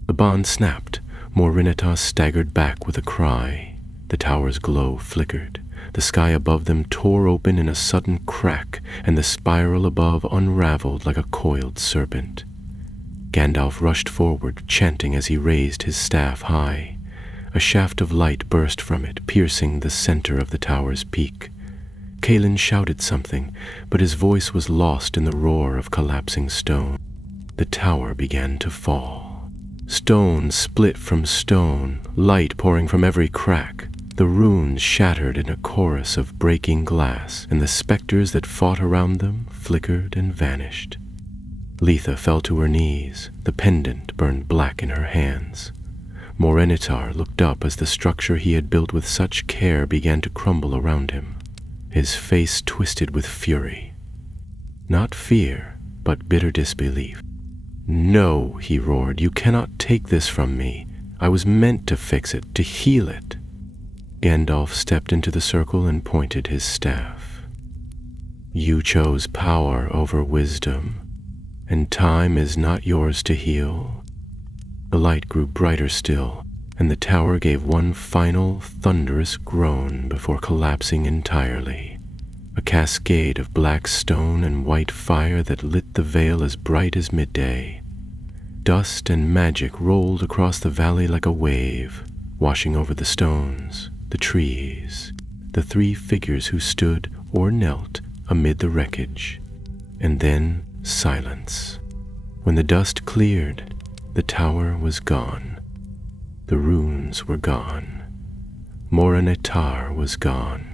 The bond snapped. Morinitas staggered back with a cry. The tower's glow flickered. The sky above them tore open in a sudden crack, and the spiral above unraveled like a coiled serpent. Gandalf rushed forward, chanting as he raised his staff high. A shaft of light burst from it, piercing the center of the tower's peak. Kaelin shouted something, but his voice was lost in the roar of collapsing stone. The tower began to fall. Stone split from stone, light pouring from every crack. The runes shattered in a chorus of breaking glass, and the specters that fought around them flickered and vanished. Litha fell to her knees. The pendant burned black in her hands. Morenitar looked up as the structure he had built with such care began to crumble around him. His face twisted with fury. Not fear, but bitter disbelief. "No," he roared, "you cannot take this from me. I was meant to fix it, to heal it." Gandalf stepped into the circle and pointed his staff. "You chose power over wisdom, and time is not yours to heal." The light grew brighter still, and the tower gave one final, thunderous groan before collapsing entirely. A cascade of black stone and white fire that lit the vale as bright as midday. Dust and magic rolled across the valley like a wave, washing over the stones, the trees, the three figures who stood or knelt amid the wreckage, and then silence. When the dust cleared, the tower was gone. The runes were gone. Morenitar was gone.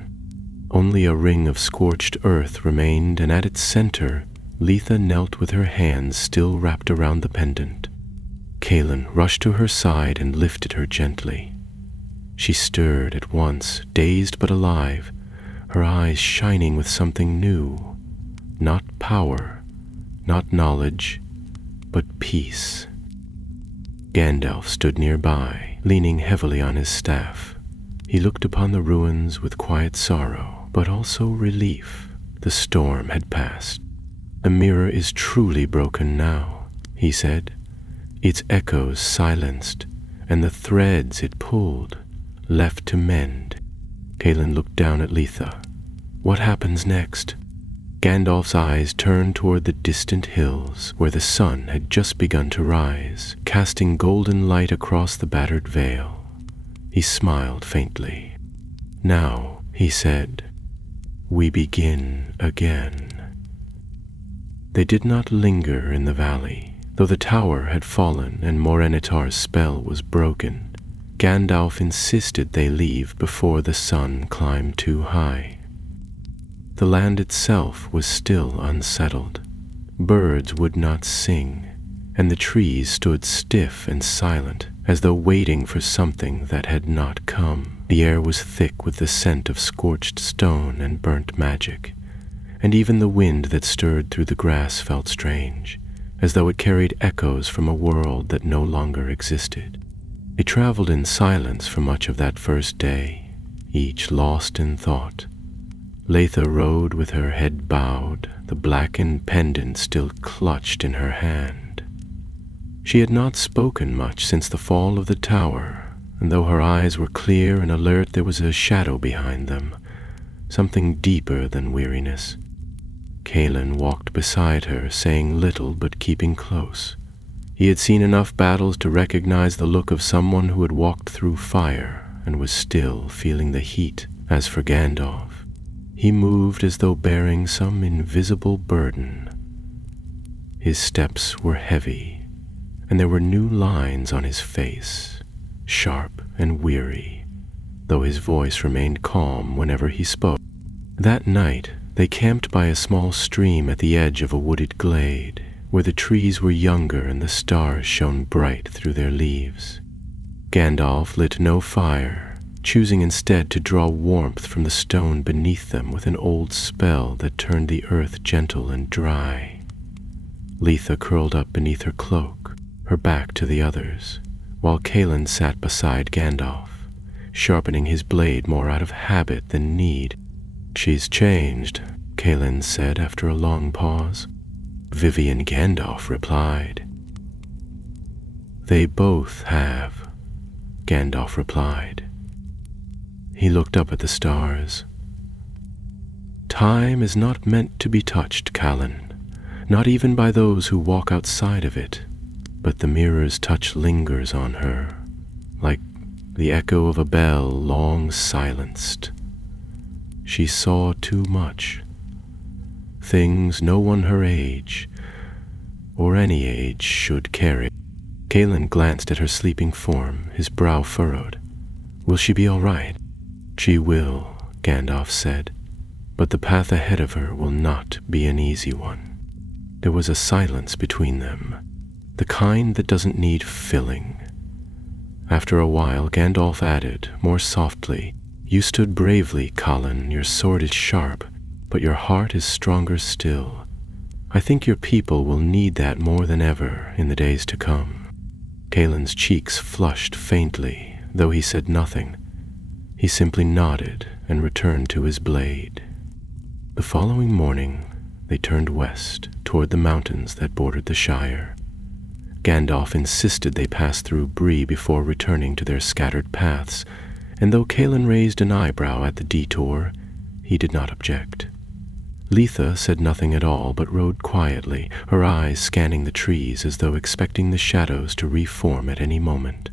Only a ring of scorched earth remained, and at its center, Litha knelt with her hands still wrapped around the pendant. Kaelin rushed to her side and lifted her gently. She stirred at once, dazed but alive, her eyes shining with something new. Not power, not knowledge, but peace. Gandalf stood nearby, leaning heavily on his staff. He looked upon the ruins with quiet sorrow, but also relief. The storm had passed. "The mirror is truly broken now," he said. "Its echoes silenced, and the threads it pulled left to mend." Kaelin looked down at Litha. "What happens next?" Gandalf's eyes turned toward the distant hills, where the sun had just begun to rise, casting golden light across the battered vale. He smiled faintly. "Now," he said, "we begin again." They did not linger in the valley. Though the tower had fallen and Morenitar's spell was broken, Gandalf insisted they leave before the sun climbed too high. The land itself was still unsettled. Birds would not sing, and the trees stood stiff and silent, as though waiting for something that had not come. The air was thick with the scent of scorched stone and burnt magic, and even the wind that stirred through the grass felt strange, as though it carried echoes from a world that no longer existed. They traveled in silence for much of that first day, each lost in thought. Litha rode with her head bowed, the blackened pendant still clutched in her hand. She had not spoken much since the fall of the tower, and though her eyes were clear and alert, there was a shadow behind them, something deeper than weariness. Kaelin walked beside her, saying little but keeping close. He had seen enough battles to recognize the look of someone who had walked through fire and was still feeling the heat. As for Gandalf, he moved as though bearing some invisible burden. His steps were heavy, and there were new lines on his face, sharp and weary, though his voice remained calm whenever he spoke. That night, they camped by a small stream at the edge of a wooded glade, where the trees were younger and the stars shone bright through their leaves. Gandalf lit no fire, choosing instead to draw warmth from the stone beneath them with an old spell that turned the earth gentle and dry. Letha curled up beneath her cloak, her back to the others, while Calen sat beside Gandalf, sharpening his blade more out of habit than need. "She's changed," Calen said after a long pause. Vivian Gandalf replied. "They both have," Gandalf replied. He looked up at the stars. "Time is not meant to be touched, Callan, not even by those who walk outside of it, but the mirror's touch lingers on her, like the echo of a bell long silenced. She saw too much, things no one her age, or any age, should carry." Calen glanced at her sleeping form, his brow furrowed. "Will she be all right?" "She will," Gandalf said, "but the path ahead of her will not be an easy one." There was a silence between them, the kind that doesn't need filling. After a while, Gandalf added, more softly, "You stood bravely, Colin. Your sword is sharp, but your heart is stronger still. I think your people will need that more than ever in the days to come." Calen's cheeks flushed faintly, though he said nothing. He simply nodded and returned to his blade. The following morning, they turned west toward the mountains that bordered the Shire. Gandalf insisted they pass through Bree before returning to their scattered paths, and though Calen raised an eyebrow at the detour, he did not object. Letha said nothing at all, but rode quietly, her eyes scanning the trees as though expecting the shadows to reform at any moment.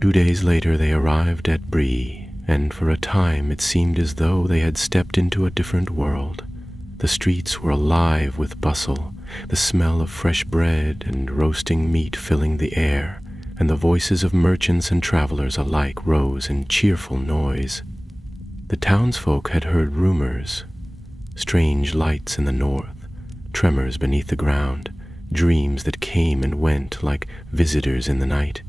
2 days later they arrived at Bree, and for a time it seemed as though they had stepped into a different world. The streets were alive with bustle, the smell of fresh bread and roasting meat filling the air, and the voices of merchants and travelers alike rose in cheerful noise. The townsfolk had heard rumors, strange lights in the north, tremors beneath the ground, dreams that came and went like visitors in the night.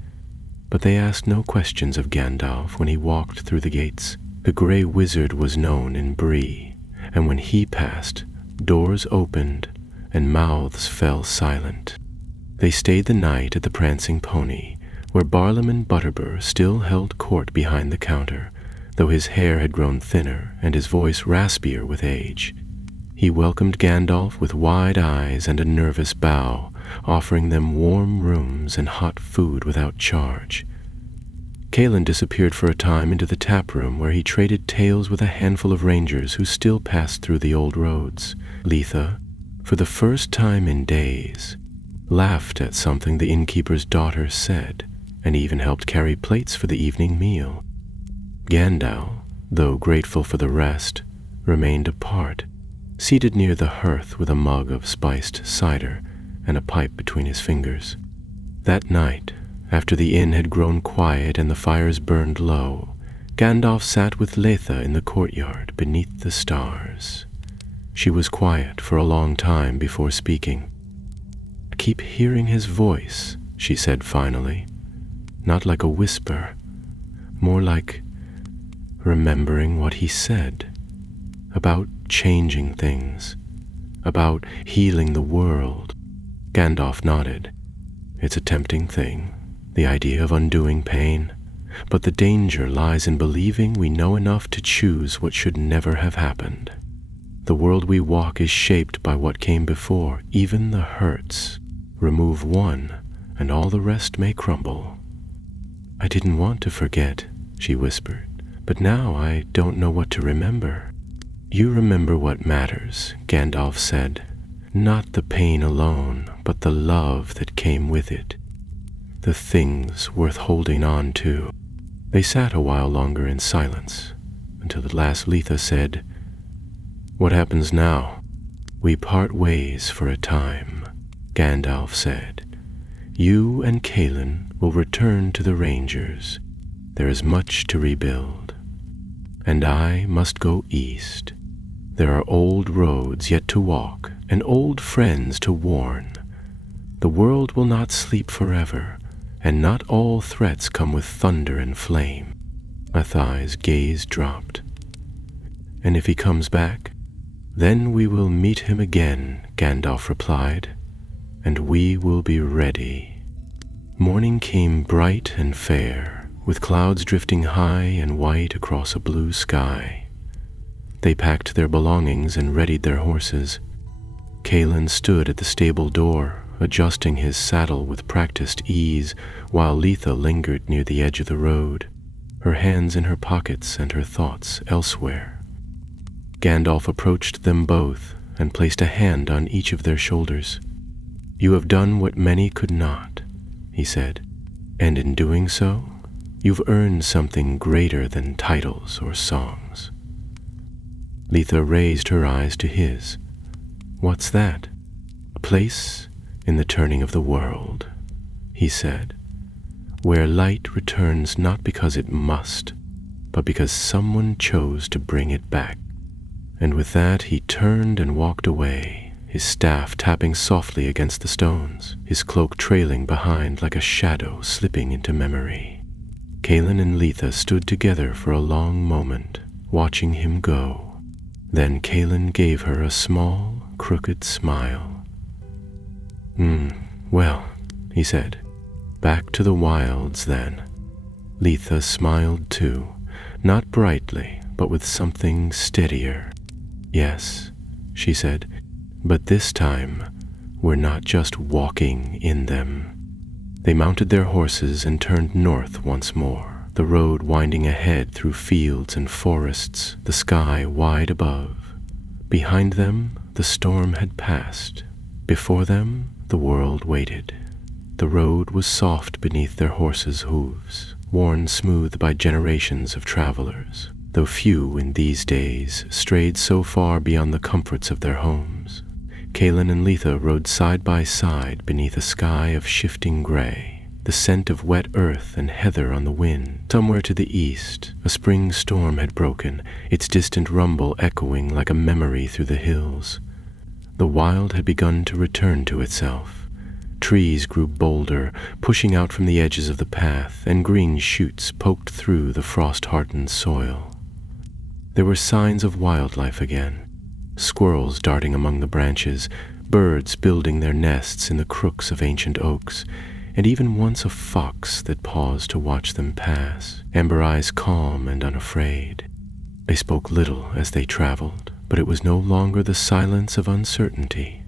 But they asked no questions of Gandalf when he walked through the gates. The Grey Wizard was known in Bree, and when he passed, doors opened and mouths fell silent. They stayed the night at the Prancing Pony, where Barlaam Butterbur still held court behind the counter, though his hair had grown thinner and his voice raspier with age. He welcomed Gandalf with wide eyes and a nervous bow, offering them warm rooms and hot food without charge. Calen disappeared for a time into the tap room, where he traded tales with a handful of rangers who still passed through the old roads. Letha, for the first time in days, laughed at something the innkeeper's daughter said, and even helped carry plates for the evening meal. Gandalf, though grateful for the rest, remained apart, seated near the hearth with a mug of spiced cider and a pipe between his fingers. That night, after the inn had grown quiet and the fires burned low, Gandalf sat with Letha in the courtyard beneath the stars. She was quiet for a long time before speaking. "I keep hearing his voice," she said finally, "not like a whisper, more like remembering what he said, about changing things, about healing the world." Gandalf nodded. "It's a tempting thing, the idea of undoing pain, but the danger lies in believing we know enough to choose what should never have happened. The world we walk is shaped by what came before, even the hurts. Remove one, and all the rest may crumble." "I didn't want to forget," she whispered, "but now I don't know what to remember." "You remember what matters," Gandalf said, not the pain alone, but the love that came with it, the things worth holding on to. They sat a while longer in silence, until at last Letha said, "What happens now?" "We part ways for a time," Gandalf said. "You and Calin will return to the Rangers. There is much to rebuild. And I must go east. There are old roads yet to walk, and old friends to warn. The world will not sleep forever, and not all threats come with thunder and flame." Mathai's gaze dropped. "And if he comes back, then we will meet him again," Gandalf replied, "and we will be ready." Morning came bright and fair, with clouds drifting high and white across a blue sky. They packed their belongings and readied their horses. Calin stood at the stable door, adjusting his saddle with practiced ease, while Letha lingered near the edge of the road, her hands in her pockets and her thoughts elsewhere. Gandalf approached them both and placed a hand on each of their shoulders. "You have done what many could not," he said, "and in doing so, you've earned something greater than titles or songs." Letha raised her eyes to his. "What's that?" "A place in the turning of the world," he said, "where light returns not because it must, but because someone chose to bring it back." And with that he turned and walked away, his staff tapping softly against the stones, his cloak trailing behind like a shadow slipping into memory. Calin and Letha stood together for a long moment, watching him go. Then Calin gave her a small, crooked smile. Well," he said, "back to the wilds then." Letha smiled too, not brightly, but with something steadier. "Yes," she said, "but this time we're not just walking in them." They mounted their horses and turned north once more, the road winding ahead through fields and forests, the sky wide above. Behind them, the storm had passed. Before them, the world waited. The road was soft beneath their horses' hooves, worn smooth by generations of travelers, though few in these days strayed so far beyond the comforts of their homes. Calin and Letha rode side by side beneath a sky of shifting gray, the scent of wet earth and heather on the wind. Somewhere to the east, a spring storm had broken, its distant rumble echoing like a memory through the hills. The wild had begun to return to itself. Trees grew bolder, pushing out from the edges of the path, and green shoots poked through the frost-hardened soil. There were signs of wildlife again. Squirrels darting among the branches, birds building their nests in the crooks of ancient oaks, and even once a fox that paused to watch them pass, amber eyes calm and unafraid. They spoke little as they traveled, but it was no longer the silence of uncertainty.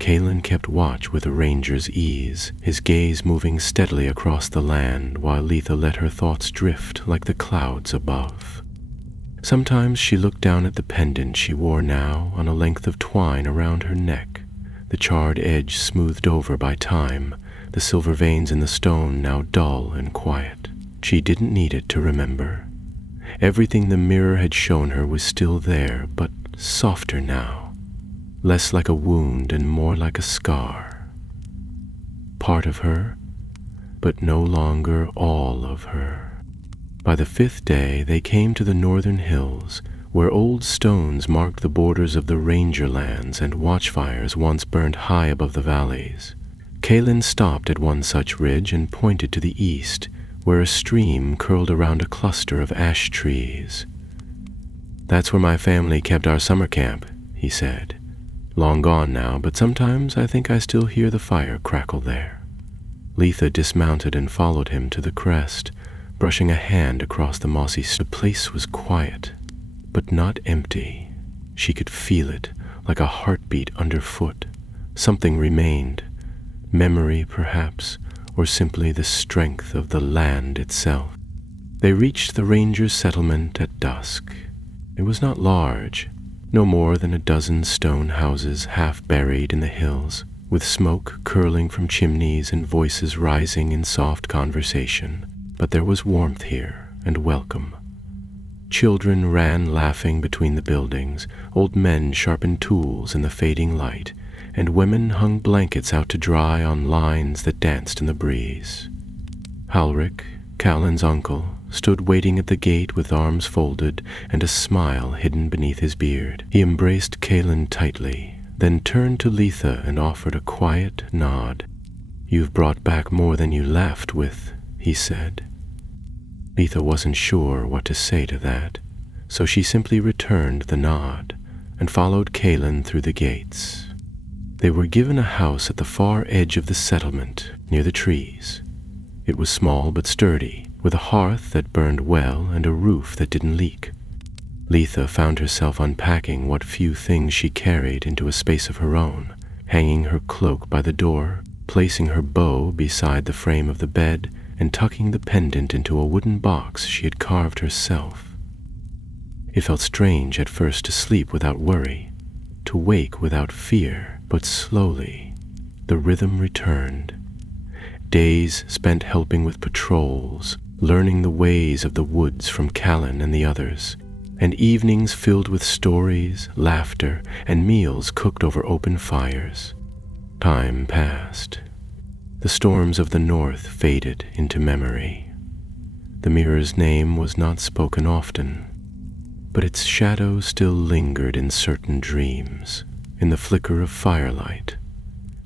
Calin kept watch with a ranger's ease, his gaze moving steadily across the land while Letha let her thoughts drift like the clouds above. Sometimes she looked down at the pendant she wore now on a length of twine around her neck, the charred edge smoothed over by time, the silver veins in the stone now dull and quiet. She didn't need it to remember. Everything the mirror had shown her was still there, but softer now, less like a wound and more like a scar. Part of her, but no longer all of her. By the 5th day they came to the northern hills, where old stones marked the borders of the ranger lands and watchfires once burned high above the valleys. Calin stopped at one such ridge and pointed to the east, where a stream curled around a cluster of ash trees. "That's where my family kept our summer camp," he said. "Long gone now, but sometimes I think I still hear the fire crackle there." Letha dismounted and followed him to the crest, brushing a hand across the mossy stone. The place was quiet, but not empty. She could feel it, like a heartbeat underfoot. Something remained, memory perhaps, or simply the strength of the land itself. They reached the ranger's settlement at dusk. It was not large, no more than a dozen stone houses half buried in the hills, with smoke curling from chimneys and voices rising in soft conversation. But there was warmth here and welcome. Children ran laughing between the buildings, old men sharpened tools in the fading light, and women hung blankets out to dry on lines that danced in the breeze. Halric, Callan's uncle, stood waiting at the gate with arms folded and a smile hidden beneath his beard. He embraced Callan tightly, then turned to Letha and offered a quiet nod. "You've brought back more than you left with," he said. Letha wasn't sure what to say to that, so she simply returned the nod and followed Callan through the gates. They were given a house at the far edge of the settlement, near the trees. It was small but sturdy, with a hearth that burned well and a roof that didn't leak. Letha found herself unpacking what few things she carried into a space of her own, hanging her cloak by the door, placing her bow beside the frame of the bed, and tucking the pendant into a wooden box she had carved herself. It felt strange at first to sleep without worry, to wake without fear, but slowly the rhythm returned. Days spent helping with patrols, learning the ways of the woods from Callan and the others, and evenings filled with stories, laughter, and meals cooked over open fires. Time passed. The storms of the north faded into memory. The mirror's name was not spoken often, but its shadow still lingered in certain dreams, in the flicker of firelight,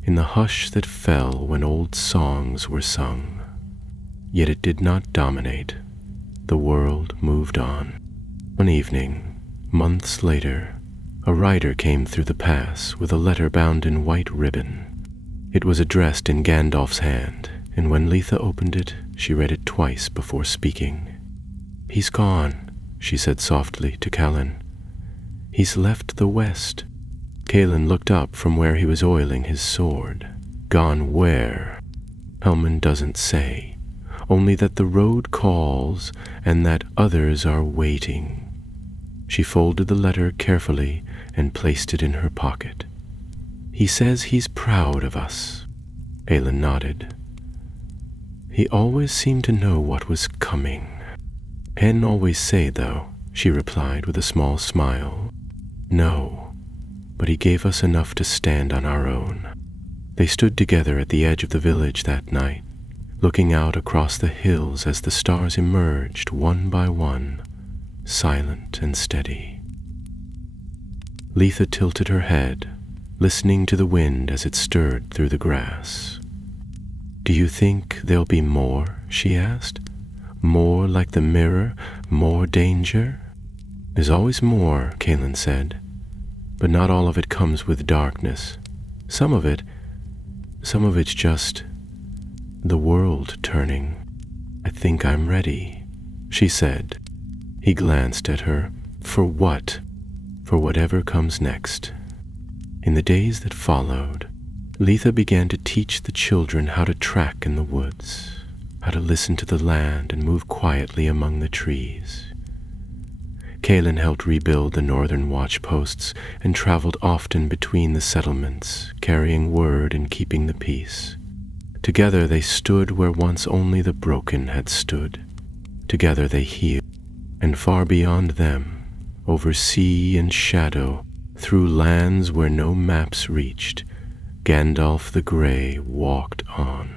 in the hush that fell when old songs were sung. Yet it did not dominate. The world moved on. One evening, months later, a rider came through the pass with a letter bound in white ribbon. It was addressed in Gandalf's hand, and when Letha opened it, she read it twice before speaking. "He's gone," she said softly to Callan. "He's left the west." Callan looked up from where he was oiling his sword. "Gone where?" "Helman doesn't say, only that the road calls and that others are waiting." She folded the letter carefully and placed it in her pocket. "He says he's proud of us." Callan nodded. "He always seemed to know what was coming." "Hadn't always say, though," she replied with a small smile. "No, but he gave us enough to stand on our own." They stood together at the edge of the village that night, looking out across the hills as the stars emerged one by one, silent and steady. Letha tilted her head, listening to the wind as it stirred through the grass. "Do you think there'll be more?" she asked. "More like the mirror? More danger?" "There's always more," Callan said, "but not all of it comes with darkness. Some of it's just the world turning." "I think I'm ready," she said. He glanced at her. "For what?" "For whatever comes next." In the days that followed, Letha began to teach the children how to track in the woods, how to listen to the land and move quietly among the trees. Callan helped rebuild the northern watch posts and traveled often between the settlements, carrying word and keeping the peace. Together they stood where once only the broken had stood. Together they healed, and far beyond them, over sea and shadow, through lands where no maps reached, Gandalf the Grey walked on.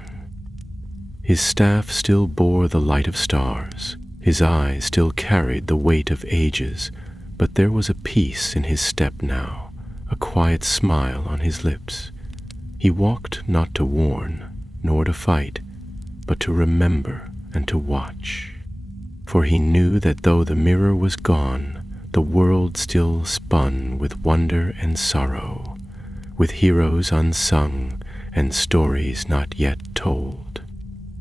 His staff still bore the light of stars, his eyes still carried the weight of ages, but there was a peace in his step now, a quiet smile on his lips. He walked not to warn, nor to fight, but to remember and to watch. For he knew that though the mirror was gone, the world still spun with wonder and sorrow, with heroes unsung and stories not yet told.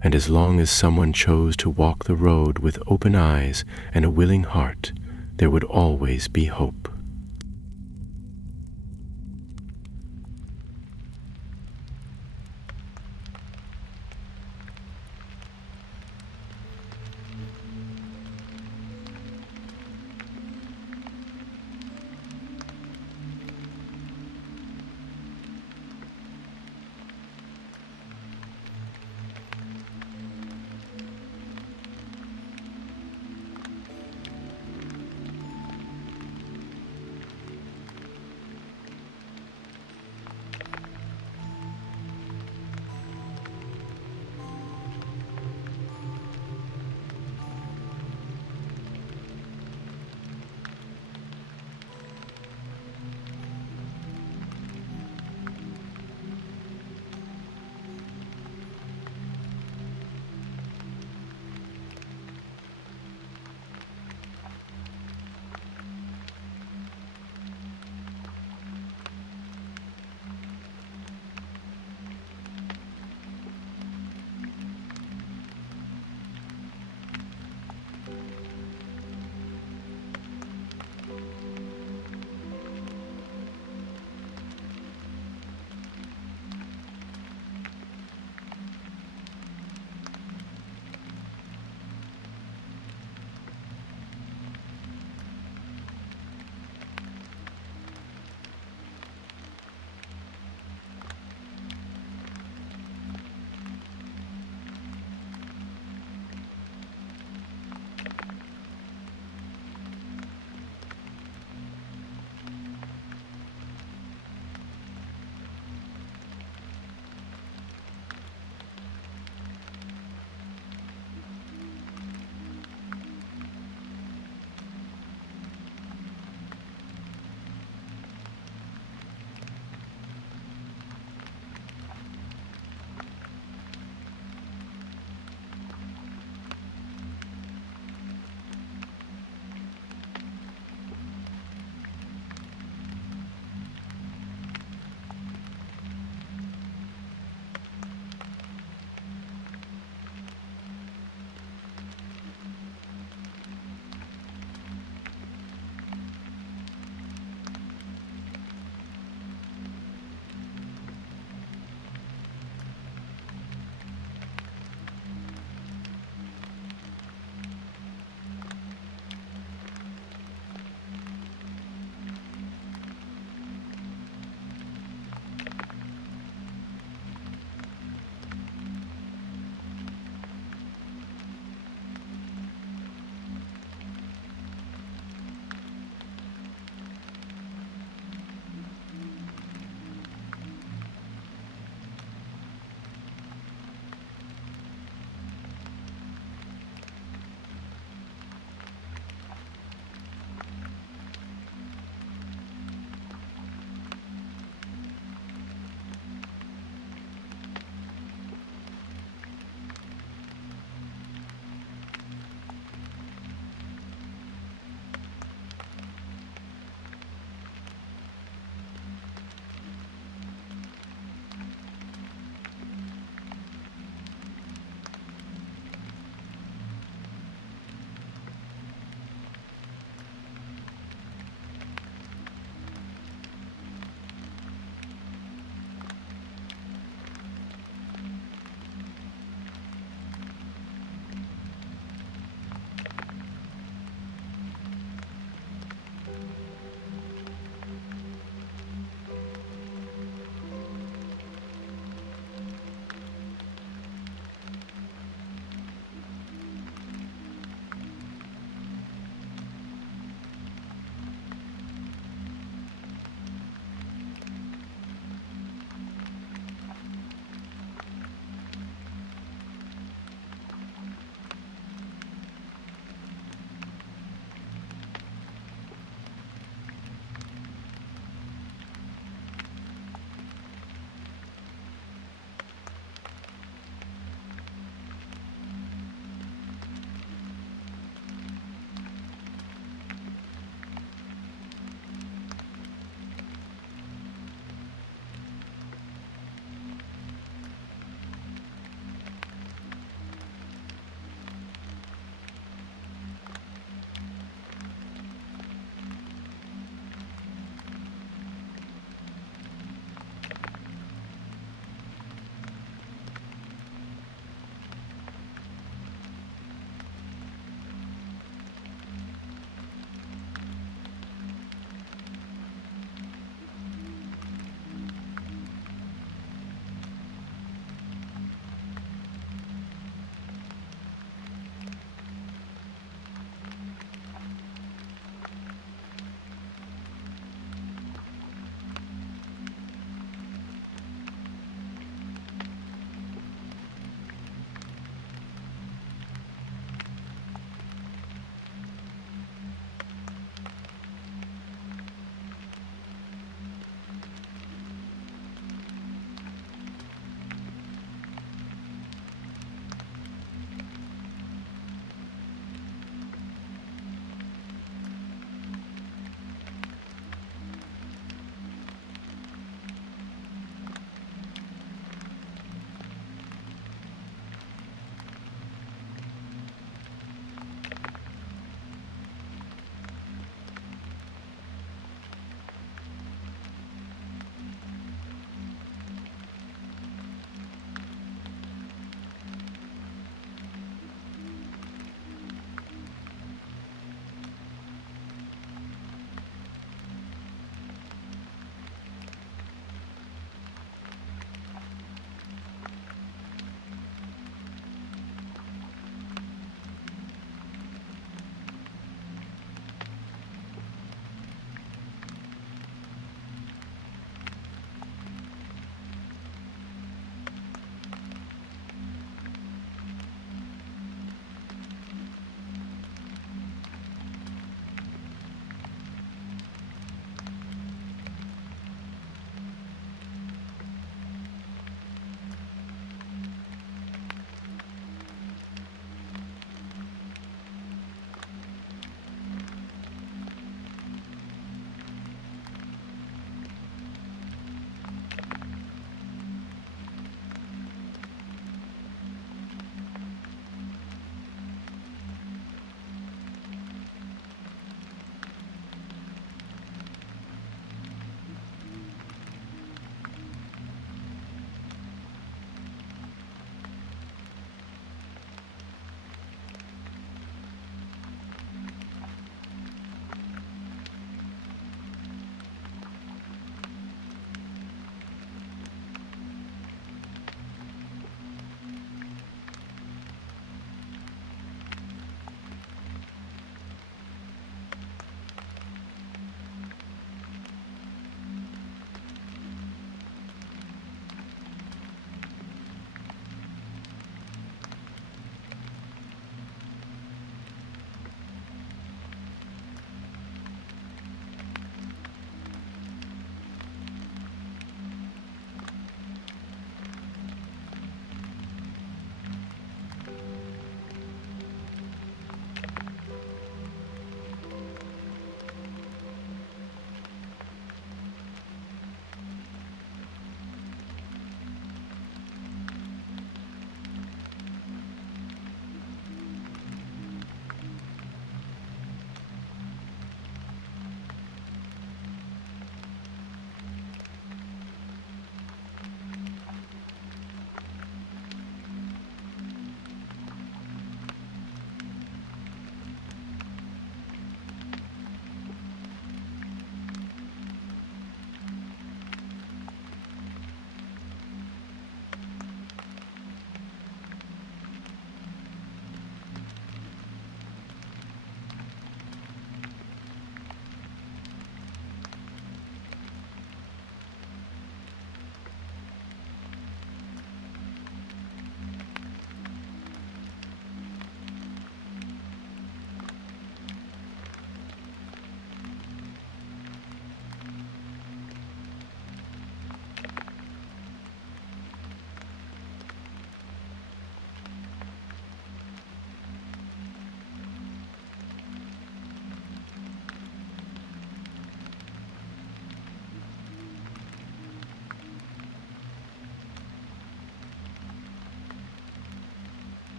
And as long as someone chose to walk the road with open eyes and a willing heart, there would always be hope.